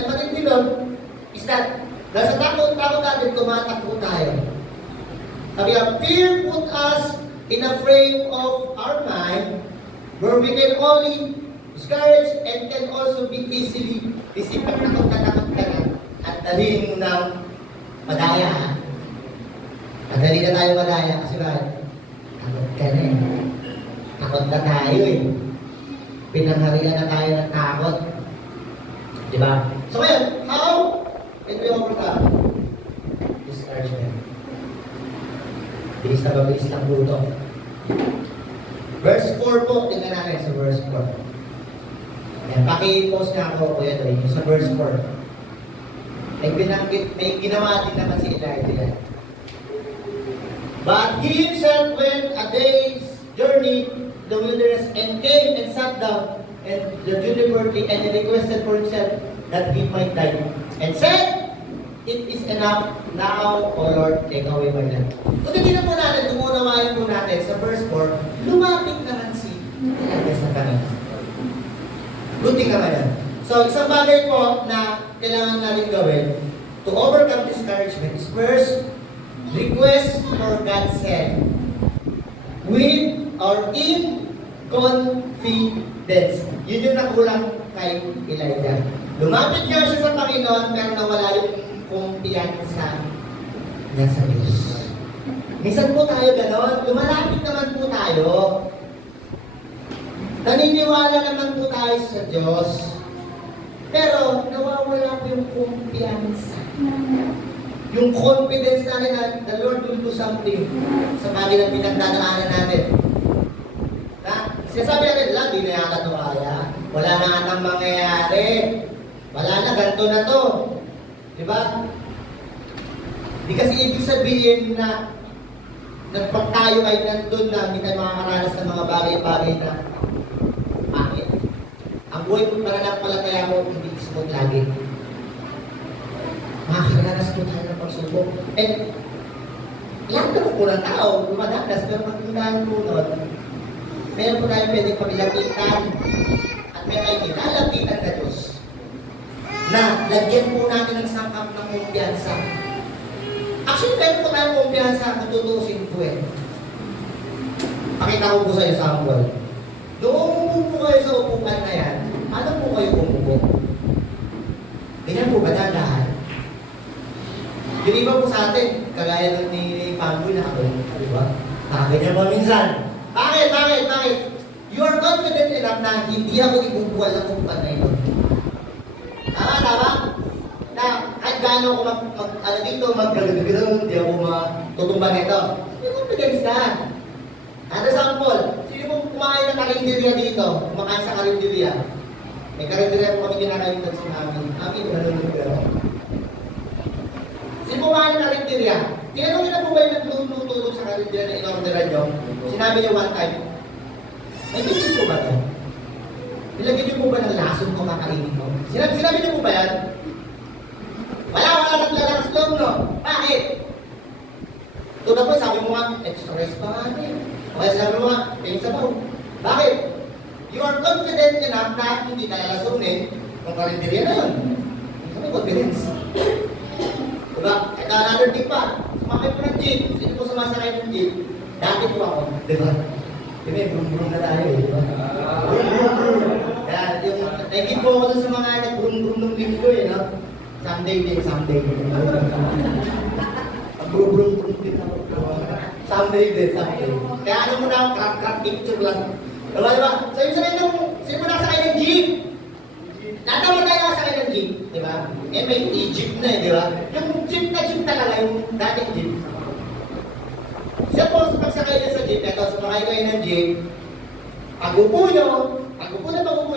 matindi nun, is that, dahil sa takot natin, tumatakbo tayo. Sabi nga, fear put us in a frame of our mind where we can only discourage and can also be easily deceived. Takot ka na at dalhin mo ng madaya. Madali na tayo madaya kasi bakit? Takot ka na eh. Takot na tayo eh. Pinangharian na tayo ng takot. Diba? So ngayon, how can we overcome discouragement? Bilis na ba? Bilis lang po ito. Verse 4 po, tingnan natin sa verse 4. Ayan, paki-post na ako, Kuya Toy, sa verse 4. May ginawa din naman si Elijah. But he himself went a day's journey to the wilderness and came and sat down and the juniper tree and he requested for himself that he might die. And said, it is enough now, O Lord, take away my life. Kung titignan po natin, tumunawain po natin sa verse 4, lumapit naman si Elijah sa kanya. Buti ka ba yan? So, isang bagay po na kailangan natin gawin to overcome discouragement is first, request for God's help with or in confidence. Yun yung nakulang kay Elijah. Lumapit nga siya sa Panginoon pero nawala yung kumpiyansa niya sa Diyos. Minsan po tayo gano'n, lumalapit naman po tayo. Naniniwala naman po tayo sa Diyos. Pero nawawala po yung kumpiyansa. Yung confidence natin na the Lord will do something sa bagay na pinagdadaanan natin. Sinasabi natin, di na yata ito kaya. Wala na atang mangyayari. Wala na, ganito na to. Diba? Di kasi ibig sabihin na pag tayo ay nandun na hindi tayo makakaranas ng mga bagay-bagay na pangit. Ang buhay kong pananampalataya mo, hindi smooth lagi. Makakaranas po tayo ng pagsubok. And lahat naman po ng tao, lumadanas, pero pag-unahan po nun, meron po tayo pwedeng paglapitan at may nilalapitan na Diyos na lagyan po natin ng sangkap ng kumpiyansa. Actually, meron po tayong kumpiyansa kung tutuusin po eh. Pakita ko po sa iyo sample. Noong umupo kayo sa upuan na yan, ano po kayo umupo? Ganyan po ba dahan? Yung iba po sa atin, kagaya ng ni Pangboy na ako, di ba? Ganyan po minsan. Bakit? You are confident enough na hindi ako ibubuwal ng upuan na ito. Tama? Na kahit gaano ako mag-galagagalaw, hindi ako matutumba nito. May confidence na. Ano sample? Sino po kumakain ng karinderya dito? Kumakain sa karinderya. May karinderya po kami kinakain doon sa amin. Amin, nalulog ako. Sino po kumakain ng karinderya? Tinanong na po ba yung nagluto sa karinderya na in-orderan nyo? Sinabi niyo one time, may bisis po ba ito? Nilagyan niyo po ba ng lason kung kakainin mo? Sinabi niyo po ba yan? Wala naglalakas loob, no? Bakit? Tuna po, sabi mo nga, extra rice pa nga eh. Okay, sabi mo nga, tingin sa bao. Bakit? You are confident enough na hindi ka lalasunin kung karinderya na yun. May confidence. Diba? Ito another tip pa. Sumakay po ng jeep. Sino po sumasakay ng jeep? Dati po ako. Diba? Diba, brum-brum na tayo eh. Diba? Brum-brum. Yan, yung naging po ako sa mga nag-brum-brum ng linggo eh, no? Someday. Brum-brum din ako. Someday. Kaya ano muna ako, crap picture lang. Diba? So yung sabihin nung, sino mo nakasakay ng jeep? Lahat naman tayo nakasakay ng jeep. Diba? Eh may jeep na eh, diba? Yung jeep talaga, yung dating jeep. Suppose, pagsakay na sa jeep, eto, sumakay kayo ng jeep, pag-upo nyo,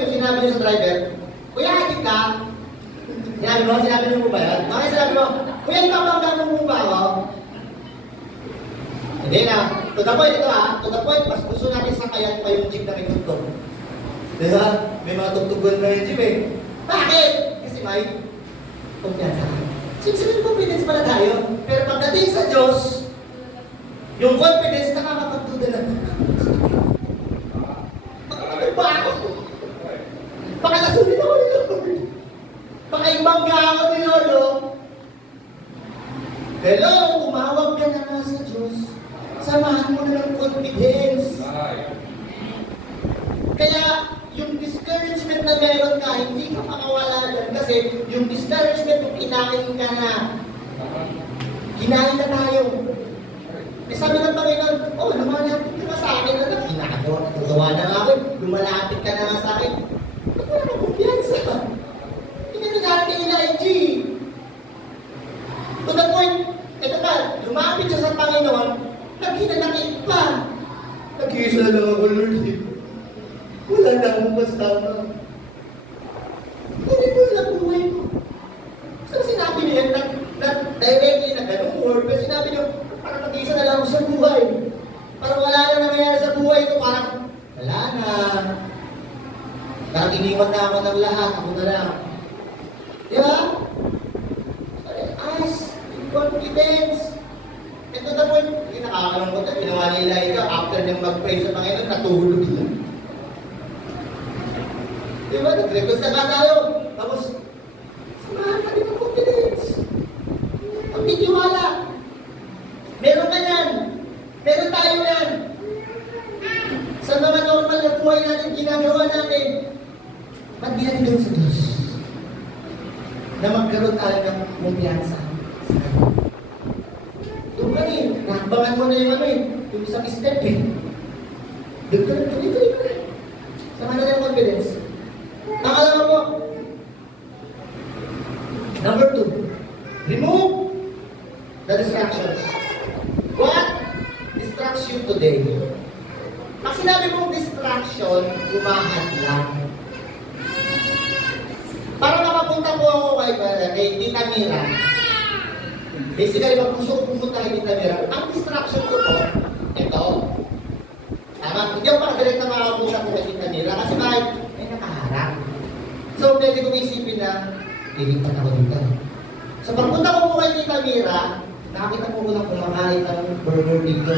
sinabi nyo sa driver, Kuya, hagit ka? Sinabi mo ba yan? Bakit sinabi mo, Kuya, ikaw ba ang gano'n mo ba ako? Hindi na. To the point ito ha. To the point, mas gusto natin sakayan pa yung jeep na may tugtog. Diba? May mga tugtugan na yung jeep eh. Bakit? Kasi may kumpiyansa ka. Since confidence pala tayo. Pero pagdating sa Diyos, yung confidence nakakapagduda na. Ano ba ako? Pakalasunin ako ni Lord. Pakaibangga ako ni Lord. Hello, tumawag ka na nga sa Diyos. Samahan mo na ng confidence. Kaya, yung discouragement na meron ka, hindi ka makawala dyan. Kasi, yung discouragement, kung kinain ka na, kinain na tayo. Eh, sabi ng Panginoon, lumalapit ka na sa akin. Nagawa na nga ako. Lumalapit ka na nga sa akin. Ba't wala kang kumpiyansa? Hindi na natin nila IG. To the point, ito pa, lumapit siya sa Panginoon, naghinanakit pa. Nag-iisa na lang ako, Lord. Wala na akong kasama. Hindi mo lang buhay ko. So sinabi niya, directly na ganong word, pero sinabi niyo, parang nag-iisa na lang ako sa buhay. Parang wala na nangyayari sa buhay ko, parang wala na. Parang iniwan na ako ng lahat, ako na lang. Di ba? Confidence. Ito na po, hindi nakakalangkot na ginawa ni Elijah after niyang mag-pray sa Panginoon, natulog lang. Diba? Nag-request na ka tayo. Tapos, samahan ka din ng confidence. Pagtitiwala. Meron ka yan. Meron tayo yan. Sa mga normal na buhay natin, ginagawa natin. Ba't di natin gawin sa Diyos? Na magkaroon tayo ng kumpiyansa. Doon ka rin, nakbangan mo na yung isang step eh. Doon ka rin. Sama na yung confidence. Nakalaman mo. Number 2, remove the distractions. What distracts you today? Pag sinabi mong distraction, umahat lang. Parang nakapunta po ako kay Tita Mira. Basically, pag gusto ko pumunta kay Tita Mira, ang distraction ko po, ito. Tama? Hindi ako pakadirect na makapunta po kay Tita Mira kasi bakit? May nakaharap. So, pwede kong isipin na, lilipat ako dito. So, pagpunta ko po kay Tita Mira, nakakita po ko lang kumakain ng burger dito.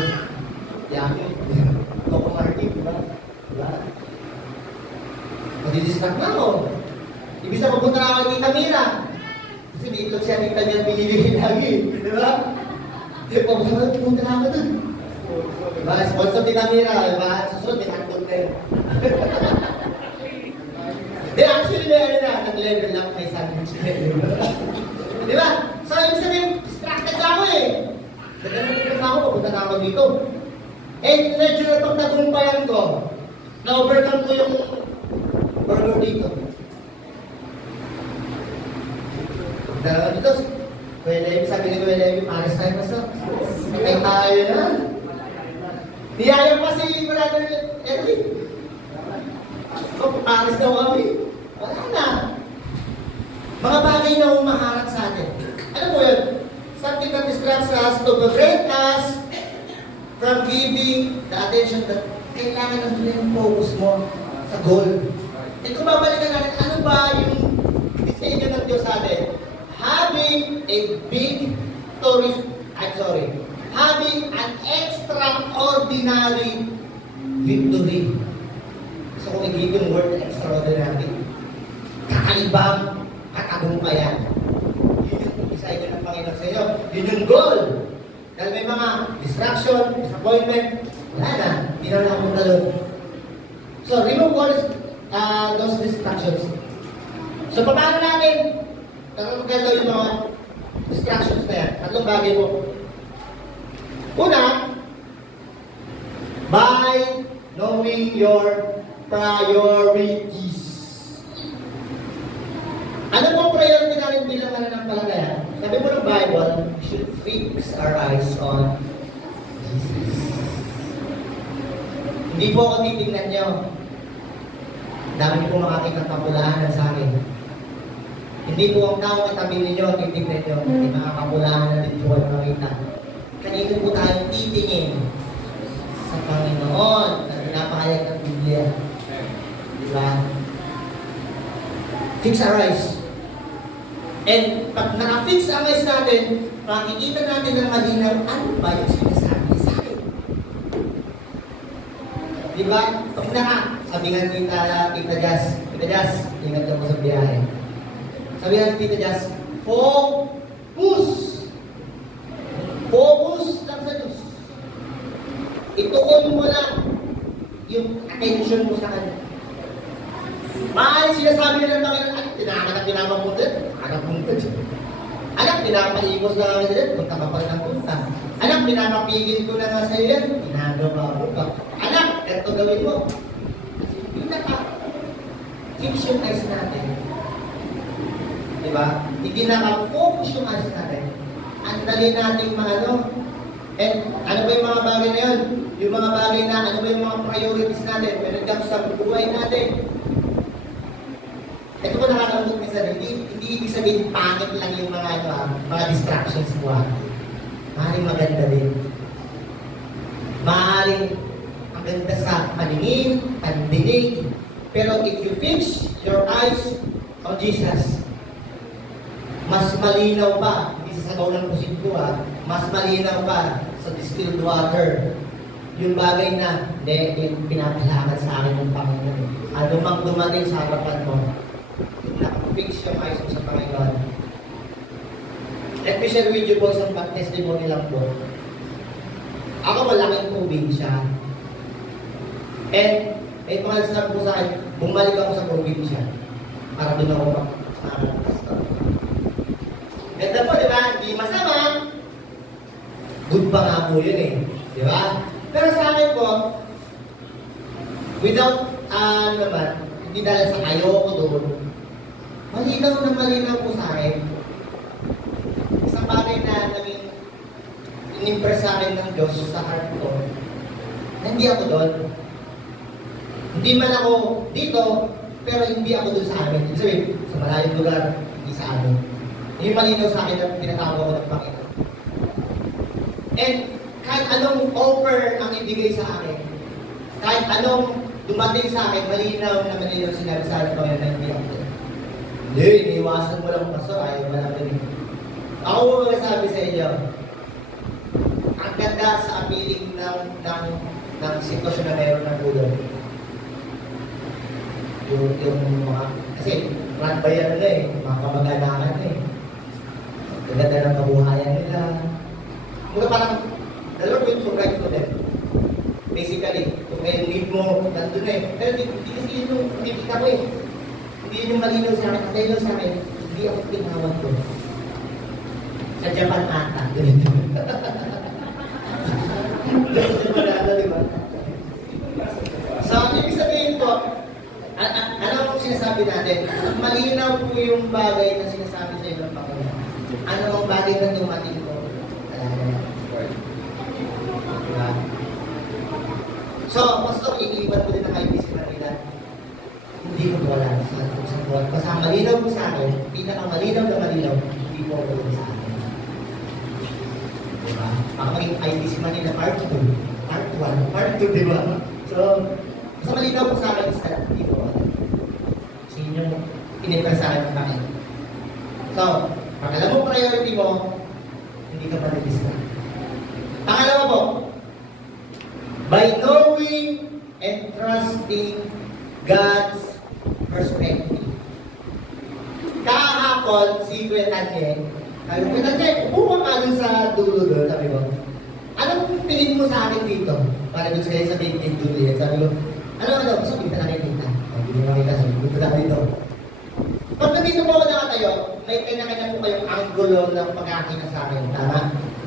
Yummy. Coco Martin, diba? Diba? Madidistract na ako. Ibig sa pupunta na ako kay Tita Mira. Kasi dito siya Tita Mira pinili lagi. Diba? Pumunta na ako dun. Diba? Sponsor din namin na, diba? Susunod, may handle kayo. Di, actually, nag-level up may sandwich kayo. Diba? So, ibig sabihin, distracted na ako eh. Nagkaroon na ako, pupunta na ako dito. Eh, medyo na itong nagumpayan ko, na-overcome ko yung burger dito. Pupunta na ako dito. Kuya Levi, sabi ni Kuya Levi, pares tayo pa sa. Patay tayo na. Niyaya pa si Brother Edwin. Pares daw kami. Wala na. Mga bagay na umaharap sa atin. Ano po yun? Something that distracts us to prevent us from giving the attention that kailangan na yung focus mo sa goal. E kung babalikan natin, ano ba yung disenyo ng Diyos sa atin? Having a having an extraordinary victory. So kung i-give yung word extraordinary, kakaibang katagumpayan. Yun yung isa ng Panginoon sa inyo. Yun yung goal. Dahil may mga distraction, disappointment, wala na. Hindi na lang talon. So, remove all those distractions. So, paano natin gagawin yung mga distractions na yan? Tatlong bagay po. Una, by knowing your priorities. Ano pong priority natin bilang mananampalataya? Sabi mo ng Bible, we should fix our eyes on Jesus. Hindi po ako titignan nyo. Dami po makakita ng kapulahanan sa akin. Hindi po ang tao katabi ninyo, titignan nyo. Hindi makakapulahanan natin po ang makita. Kanino po tayo titingin? Sa Panginoon na pinapahayag ng Biblia. Diba? Fix our eyes. And pag naka-fix ang eyes natin, makikita natin ng malinaw, ano ba yung sinasabi sa akin? Diba? Pag sabihan Tita Jazz, ingat ka mo sa biyahe. Sabihan Tita Jazz, focus lang sa Diyos. Ituon mo lang yung attention mo sa Kanya. Maaaring sinasabi nila ng Panginoon, anak, pinapampunta, anak, pinapaikos na kami din, punta ka pa ng punta. Anak, pinapapigil ko na nga sa iyo yan, ginagawa mo ka. Anak, eto gawin mo. Hindi na ka. Fix yung eyes natin. Diba? Hindi naka-focus yung eyes natin. Ang dali nating and ano ba yung mga bagay na yun? Yung mga bagay na, ano ba yung mga priorities natin? When it comes sa buhay natin. Ito ko nakakalungkot minsan, hindi ibig sabihin pangit lang yung mga distractions mo. Maaaring maganda din. Maaaring ang ganda sa paningin, pandinig. Pero if you fix your eyes on Jesus, mas malinaw pa, hindi sa sagaw ng pusit ko mas malinaw pa sa distilled water. Yung bagay na, pinapalaman sa akin ng Panginoon. Ano mang dumating sa harapan mo, fix yung eyes mo sa Panginoon. Let me share with you po isang testimony lang po. Ako malaking probinsya. And may mga nagsasabi po sa akin, bumalik ako sa probinsya para doon ako pastor. Ganda po, di ba? Hindi masama. Good pa nga po yun eh. Di ba? Pero sa akin po, without, hindi dahil sa ayoko doon, malinaw po sa akin. Isang bagay na naging in-impress sa akin ng Diyos sa heart ko, na hindi ako doon. Hindi man ako dito, pero hindi ako doon sa amin. Ibig sabihin, sa malayong lugar, hindi sa amin. Yung malinaw sa akin na tinatawag ko ng Panginoon. And kahit anong offer ang ibigay sa akin, kahit anong dumating sa akin, malinaw sinabi sa akin ng Panginoon na hindi ako doon. Hindi, iniiwasan mo lang pastor, ayaw mo lang rin. Ako mo magsasabi sa inyo, ang ganda sa appealing ng sitwasyon na meron ng ulo. Yung mga, kasi ranbayan nila mga kamag-anakan Ang ganda ng kabuhayan nila. Mga parang, the Lord will provide for them. Basically, kung may need mo, nandun na eh. Pero hindi kasi yun yung kumikita ko eh. Hindi yun yung malinaw sa akin. Ang malinaw sa akin, hindi ako tinawag ko. Sa Japan ata, ganito. Diba? So, ibig sabihin po, ano ang sinasabi natin? Malinaw po yung bagay na sinasabi sa iyo ng Panginoon. Ano ang bagay na dumating ko? Diba? So, Pastor, iniiwan ko din ang IPC Manila. Hindi ko wala sa buwan. Basta malinaw po sa akin, pinakamalinaw na malinaw, hindi po ako sa akin. Diba? Baka maging IPC Manila Part 2, Part 1, Part 2, diba? So, basta malinaw po sa akin, hindi po ako. Kasi yun yung pinipera sa akin ng Panginoon. So, pag alam mo priority mo, hindi ka pa-distract. Pangalawa po, by knowing and trusting God's perspective. Kahapon, si Kuya Tanye, upo ka dun sa dulo doon, sabi ko, anong piling mo sa akin dito? Para dun sa sabihin din Juliet, sabi ko, ano, gusto kita na rin kita. Hindi mo makita, sabi ko, punta dito. Pag nandito po ako nakatayo, may kanya-kanya po kayong angulo ng pag-akita sa akin, tama?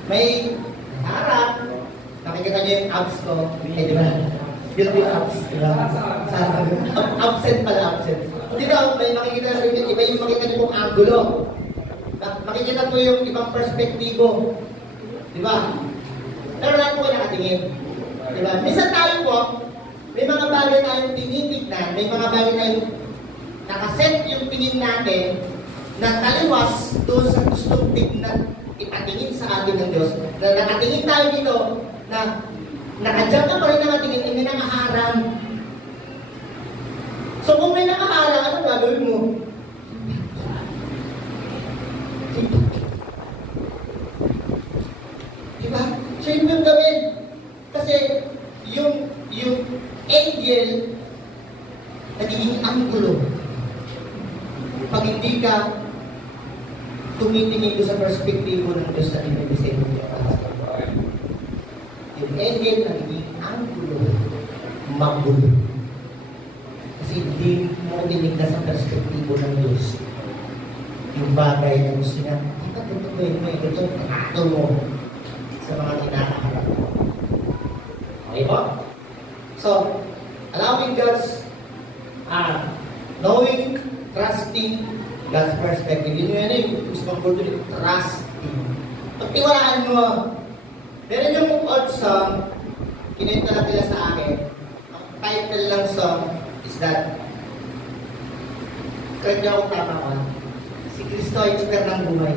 May harap, nakikita niyo yung abs ko, di ba? Build yung abs, di ba? Absent pala, absent. Di ba, may makikita na rin, iba yung makikita niyo pong angulo. Makikita po yung ibang perspektibo. Di ba? Pero lang po nakatingin. Di ba? Minsan tayo po, may mga bagay tayong tinitignan, may mga bagay tayong nakaset yung tingin natin na taliwas doon sa gustong tignan, ipatingin sa atin ng Diyos. Na nakatingin tayo dito, na nakadyan ka pa rin nakatingin, hindi nakaharang. So kung may nakaharang, ano gagawin mo? Diba? So yun yung gawin. Kasi yung angel nagiging anggulo. Pag hindi ka tumitingin ko sa perspektibo ng Diyos na ibibigay mo niya para sa iyo. Yung angel nagiging anggulo, magulo. Kasi hindi mo tinignan sa perspektibo ng Diyos. Yung bagay na gusto niya, bakit tutuloy mo ito? Ito mo sa mga kinakaharap. Okay po? So, allowing God's knowing, trusting God's perspective. Yun yung gusto kong kulto nito, trusting. Pagtiwalaan mo, meron yung old song, kinenta na nila sa akin. Ang title ng song is that, kaya niya akong tama ka, si Kristo ay super ng buhay.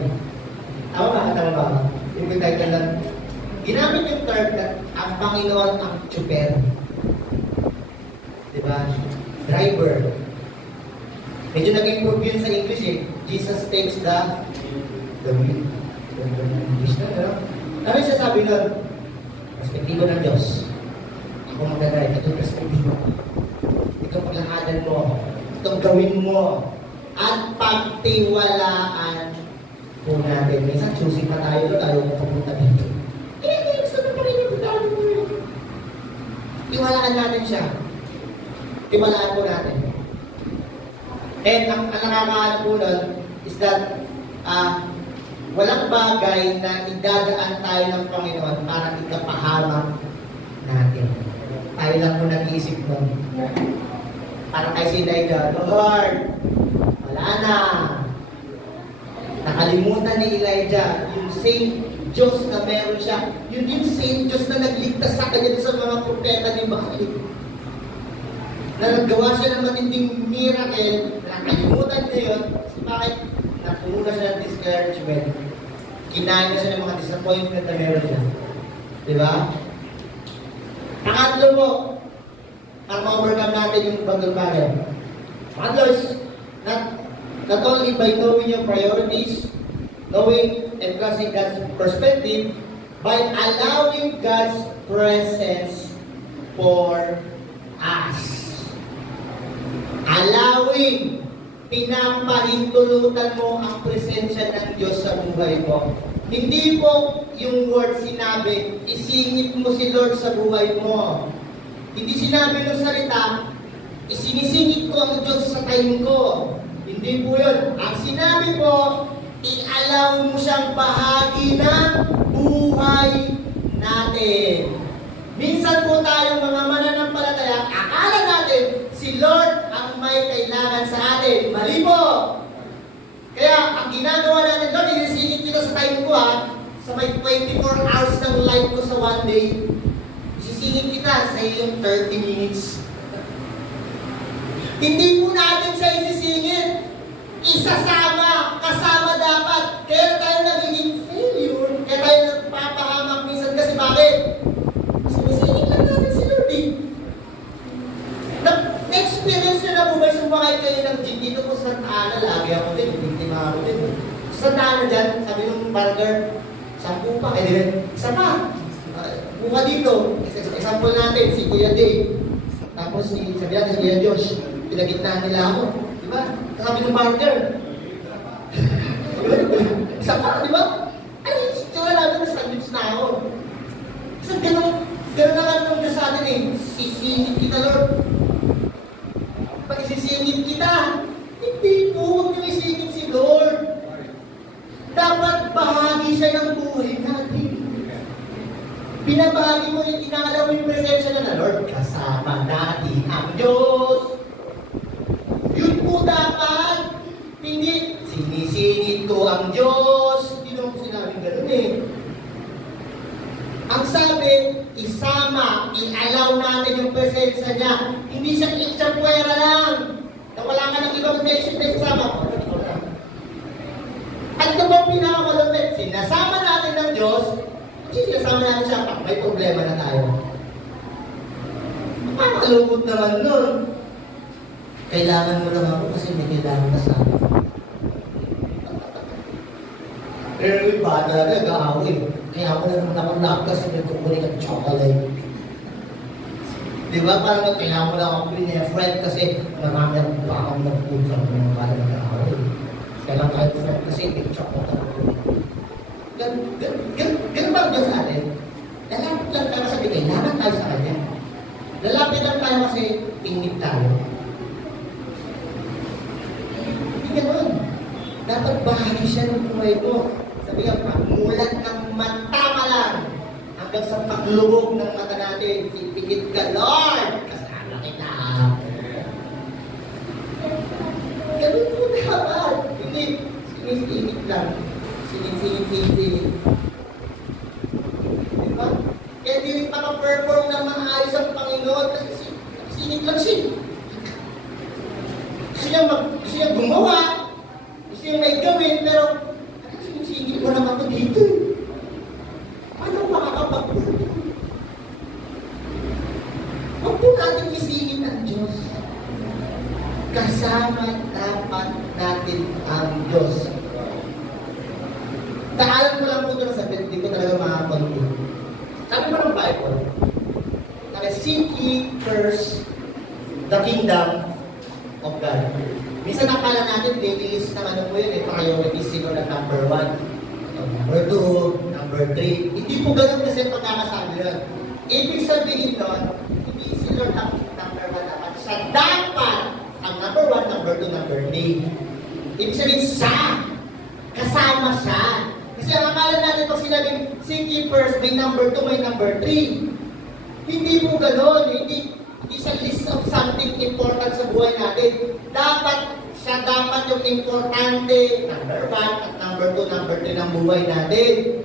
Tama ba? Tama ba? Yung title lang. Ginamit yung term na ang Panginoon ang super. Diba? Driver. Medyo nag-improve yun sa English eh. Jesus takes the wheel. English na, no? Ano yung sasabi nun? Perspektibo ng Diyos. Ako mag-drive. Ito yung perspektibo. Ito paglakadan mo. Itong gawin mo. At pagtiwalaan po natin. Minsan, choosing pa tayo doon. Ayaw mo papunta dito. Gusto na pa rin yung gawin mo yun. Tiwalaan natin siya. Tiwalaan po natin. And ang nakakaano po nun is that walang bagay na idadaan tayo ng Panginoon para ikapahamak natin. Tayo lang po nag-iisip nun. Para kay si Elijah, Lord, wala na. Nakalimutan ni Elijah yung same Diyos na meron siya. Yun yung same Diyos na nagligtas sa kanya sa mga propeta ni Baal. Na naggawa siya ng matinding miracle, nakalimutan niya yun, kasi bakit? Napuno siya ng discouragement. Kinain na siya ng mga disappointment na meron siya. Diba? Pangatlo po, para ma-overcome natin yung bagong bagay. Pangatlo is, not only by knowing your priorities, knowing and trusting God's perspective, by allowing God's presence for us. Allowing, pinapahintulutan mo ang presensya ng Diyos sa buhay mo. Hindi po yung word sinabi, isingit mo si Lord sa buhay mo. Hindi sinabi ng salita, isinisingit ko ang Diyos sa time ko. Hindi po yun. Ang sinabi po, i-allow mo siyang bahagi ng buhay natin. Minsan po tayong mga mananampalataya, akala natin si Lord ang may kailangan sa atin. Mali po! Kaya, ang ginagawa natin, Lord, inisingit kita sa time ko sa may 24 hours ng life ko sa one day. Isisingit kita sa iyong 30 minutes. Hindi po natin siya isisingit. Isasama, kasama dapat. Kaya tayo nagiging failure. Kaya tayo nagpapahamak minsan kasi bakit? Kasi isingit lang natin si Lord eh. Na-experience nyo na po ba sumakay kayo ng jeep dito po sa Santa Ana? Lagi ako din, biktima ako din. Sa Santa Ana dyan, sabi nung burger, 10 pa, isa pa. Buka dito, example natin, si Kuya Dave. Tapos sabi natin si Kuya Josh, pinagitnaan nila ako. Diba? Sabi ng burger. Isa pa, diba? Ay, itsura natin na sandwich na ako. So, ganun na nga nung Diyos sa atin eh. Sisingit kita, Lord. Pag isisingit kita, hindi po, huwag nyo isingit si Lord. Dapat bahagi siya ng buhay natin. Binabahagi mo yung inakala mo yung presensya na Lord, kasama natin ang Diyos. Yun po dapat. Hindi, sinisingit ko ang Diyos. Hindi naman ko sinabing gano'n eh. Ang sabi, isama, i-allow natin yung presensya niya. Hindi siya itsapuera lang. Na wala ka ng ibang nation na isama. At ito ba pinakamalupit? Sinasama natin ng Diyos, kasi sinasama natin siya pag may problema na tayo. Makalungkot naman nun. Kailangan mo lang ako kasi may kailangan ka sa akin. Pero yung bata na nag-aawin. Kaya ako na naman ako lahat kasi may kukunin ng chocolate. Di ba? Parang kailangan mo lang ako pinefriend kasi marami akong bakang nagpunta ng mga bata nag-aawin. Kaya lang kahit friend kasi may chocolate ako. Ganun ba ang Diyos sa atin? Lalapit lang tayo kasi kailangan tayo sa Kanya. Lalapit lang tayo kasi tingin tayo. Hindi ganun. Dapat bahagi siya ng buhay mo. Sabi nga, pagmulat ng mata pa lang hanggang sa paglubog ng mata natin, pipigit ka, Lord! Kasama kita. Ganun po dapat. Hindi, sinisingit lang. Sinisingit. Diba? Kaya di rin makaperform ng maayos ang Panginoon kasi singit lang siya. Gusto niya gumawa, gusto niya may gawin, pero sinisingit mo naman ito dito. Paano makakapag-perform? Huwag po natin isingit ang Diyos. Kasama dapat natin ang Diyos. Taalan ko lang po ito sa bit, hindi ko talaga makakapag-perform. Sabi mo ng Bible, seek ye first the kingdom of God. Minsan nakala natin, playlist ng ano po yun, priorities sino na number 1, number 2, number 3. Hindi po ganun kasi pagkakasabi yun. Ibig sabihin nun, hindi si Lord ang number 1 dapat. Siya dapat ang number 1, number 2, number 3. Ibig sabihin siya, kasama siya. Kasi ang akala natin pag sinabing seek ye first, may number 2, may number 3. Hindi po ganun. Hindi siya list of something important sa buhay natin. Siya dapat yung importante, number 1 at number 2, number 3 ng buhay natin.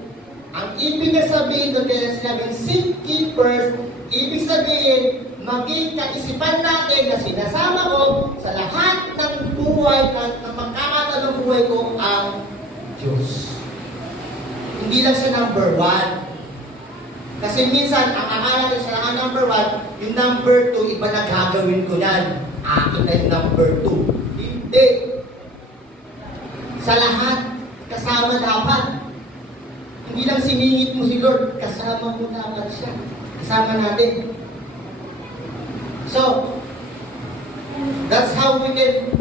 Ang ibig na sabihin doon kaya sinabing seek ye first, ibig sabihin, maging kaisipan natin na sinasama ko sa lahat ng buhay, ng pagkakataon ng buhay ko ang Diyos. Hindi lang siya number 1. Kasi minsan, ang akala ko siya ang number 1, yung number 2, iba na gagawin ko yan. Akin na yung number 2. Hindi. Sa lahat, kasama dapat. Hindi lang siningit mo si Lord, kasama mo dapat siya. Kasama natin. So, that's how we can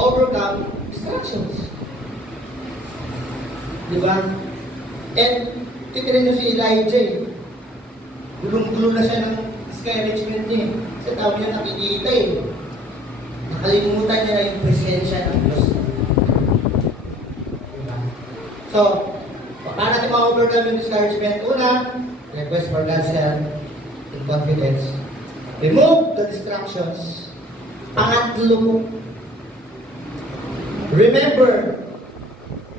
overcome distractions. Di ba? And, titirin nyo si Elijah eh. Gulong-gulo na siya ng discouragement niya eh. Sa tao niya nakikita eh. Nakalimutan niya na yung presensya ng Diyos. Diba? So, paano natin ma-overcome yung discouragement? Una, request for God's help in confidence. Remove the distractions. Pangatlo, remember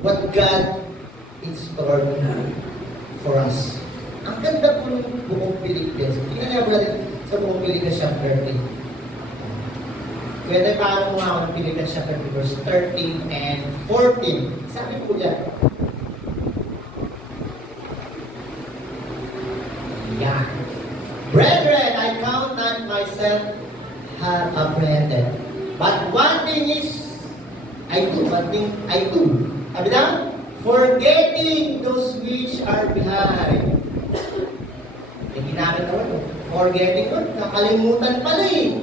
what God in stored for us. Ang ganda po ng buong Philippians. Tingnan niyo natin sa buong Philippians chapter 3. Pwede paano mo ako ng Philippians chapter 3 verse 13 and 14. Sabi po dyan. Yeah. Brethren, I count not myself have apprehended. But one thing is, I do. Sabi na? Forgetting those which are behind. May ginamit naman. Forgetting ko, kakalimutan pala eh.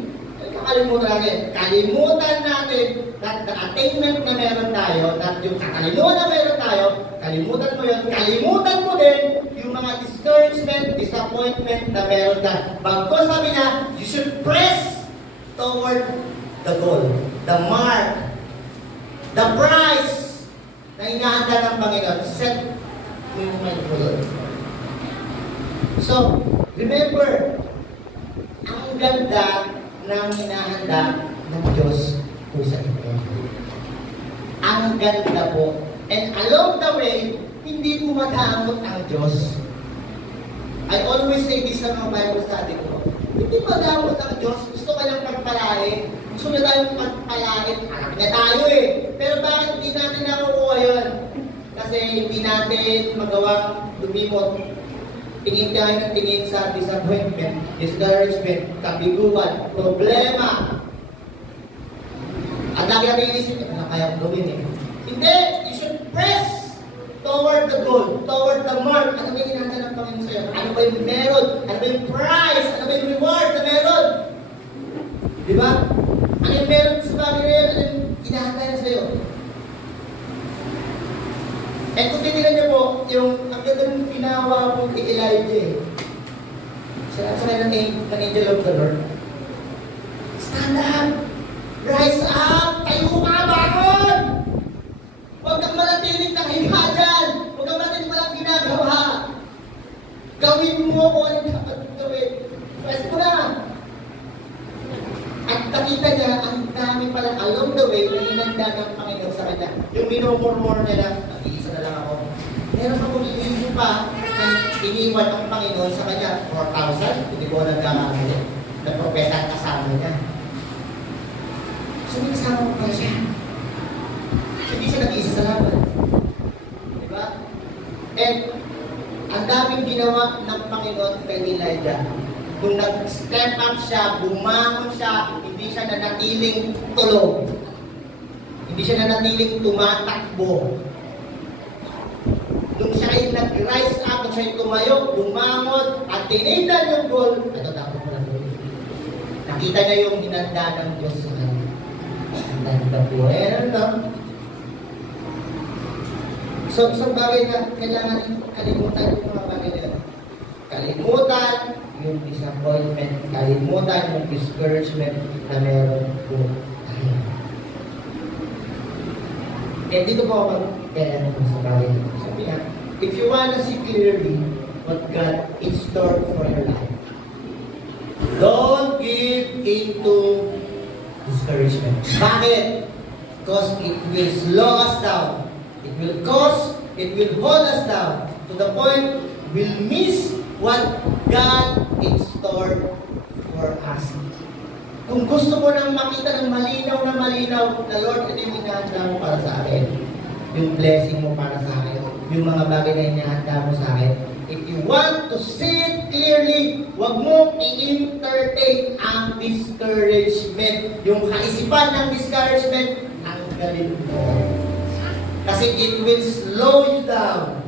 Kakalimutan natin. Kalimutan natin that the attainment na meron tayo, that yung kakalimutan na meron tayo, kalimutan mo yun, kalimutan mo din yung mga discouragement, disappointment na meron ka. Bagko sabi niya, you should press toward the goal, the mark, the prize na inahanda ng Panginoon. Set yung mind goal. So, remember, ang ganda ng hinahanda ng Diyos po sa inyo. Ang ganda po. And along the way, hindi mo madamot ang Diyos. I always say this sa mga Bible study ko. Hindi madamot ang Diyos. Gusto ka lang pagpalain. Gusto na tayong pagpalain. Alam na tayo eh. Pero bakit hindi natin nakukuha yun? Kasi hindi natin magawang lumimot. Tingin tayo ng tingin sa disappointment, discouragement, kabiguan, problema. At lagi natin inisip, ano kaya gawin eh? Hindi! You should press toward the goal, toward the mark. Ano ba yung hinahanda ng Panginoon sa'yo? Ano ba yung meron? Ano ba yung prize? Ano ba yung reward na meron? Di ba? Ano yung meron sa bagay na yun? Ano yung hinahanda na sa'yo? And kung tinilan niyo po, yung ang ganda ng pinawa po kay Elijah eh. Sinabi ng angel of the Lord, stand up! Rise up! Tayo ka! Bangon! Huwag kang manatiling nakahiga dyan! Huwag kang manatiling walang ginagawa! Gawin mo kung ano dapat gawin. Press mo na! At nakita niya, ang dami pala along the way na hinanda ng Panginoon sa kanya. Yung minumurmur nila, nag-iisa na lang ako. Meron ako iisip pa na iniwan ng Panginoon sa kanya, 4,000, hindi ko nagkakamali. Na propeta at kasama niya. So, may kasama ko pa siya. Hindi siya nag-iisa sa laban. Diba? And, ang daming ginawa ng Panginoon kay Elijah. Kung nag-step up siya, bumangon siya, hindi siya nanatiling tulog. Hindi siya nanatiling tumatakbo. Nung siya ay nag-rise up, nung siya ay tumayo, bumangon, at tinignan yung goal, ito dapat mo lang goal. Nakita niya yung hinanda ng Diyos sa kanya. Ang ganda po. So, isang bagay na kailangan kalimutan yung mga bagay na yun. Kalimutan yung disappointment, kalimutan yung discouragement na meron po tayo. Eh, dito po ako mag-kailan po sa bagay. Sabi nga, if you wanna see clearly what God is stored for your life, don't give into discouragement. Bakit? Because it will slow us down. It will hold us down to the point we'll miss what God is stored for us. Kung gusto mo nang makita ng malinaw na Lord, ito yung hinahanda mo para sa akin. Yung blessing mo para sa akin. Yung mga bagay na hinahanda mo sa akin. If you want to see it clearly, huwag mo i-entertain ang discouragement. Yung kaisipan ng discouragement, ang galing mo. Kasi it will slow you down.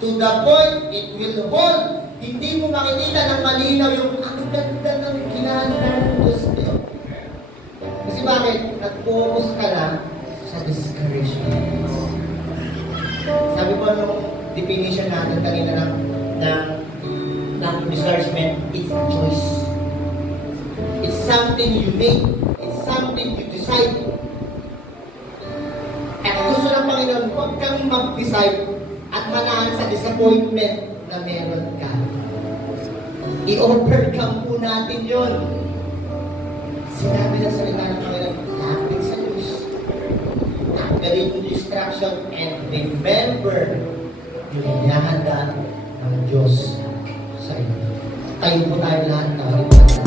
To the point, it will hold. Hindi mo makikita ng malinaw yung ang ganda ng hinahanda ng Diyos niyo. Kasi bakit? Nag-focus ka na sa discouragement. Sabi ko nung definition natin kanina ng discouragement, it's a choice. It's something you make. It's something you decide. At gusto ng Panginoon, huwag kang mag-decide at manaan sa disappointment na meron ka. I-overcome po natin yun. Sinabi na sa salita ng Panginoon, lapit sa Diyos. Tanggalin yung distraction and remember yung inihahanda ng Diyos sa inyo. Tayo po tayo lahat.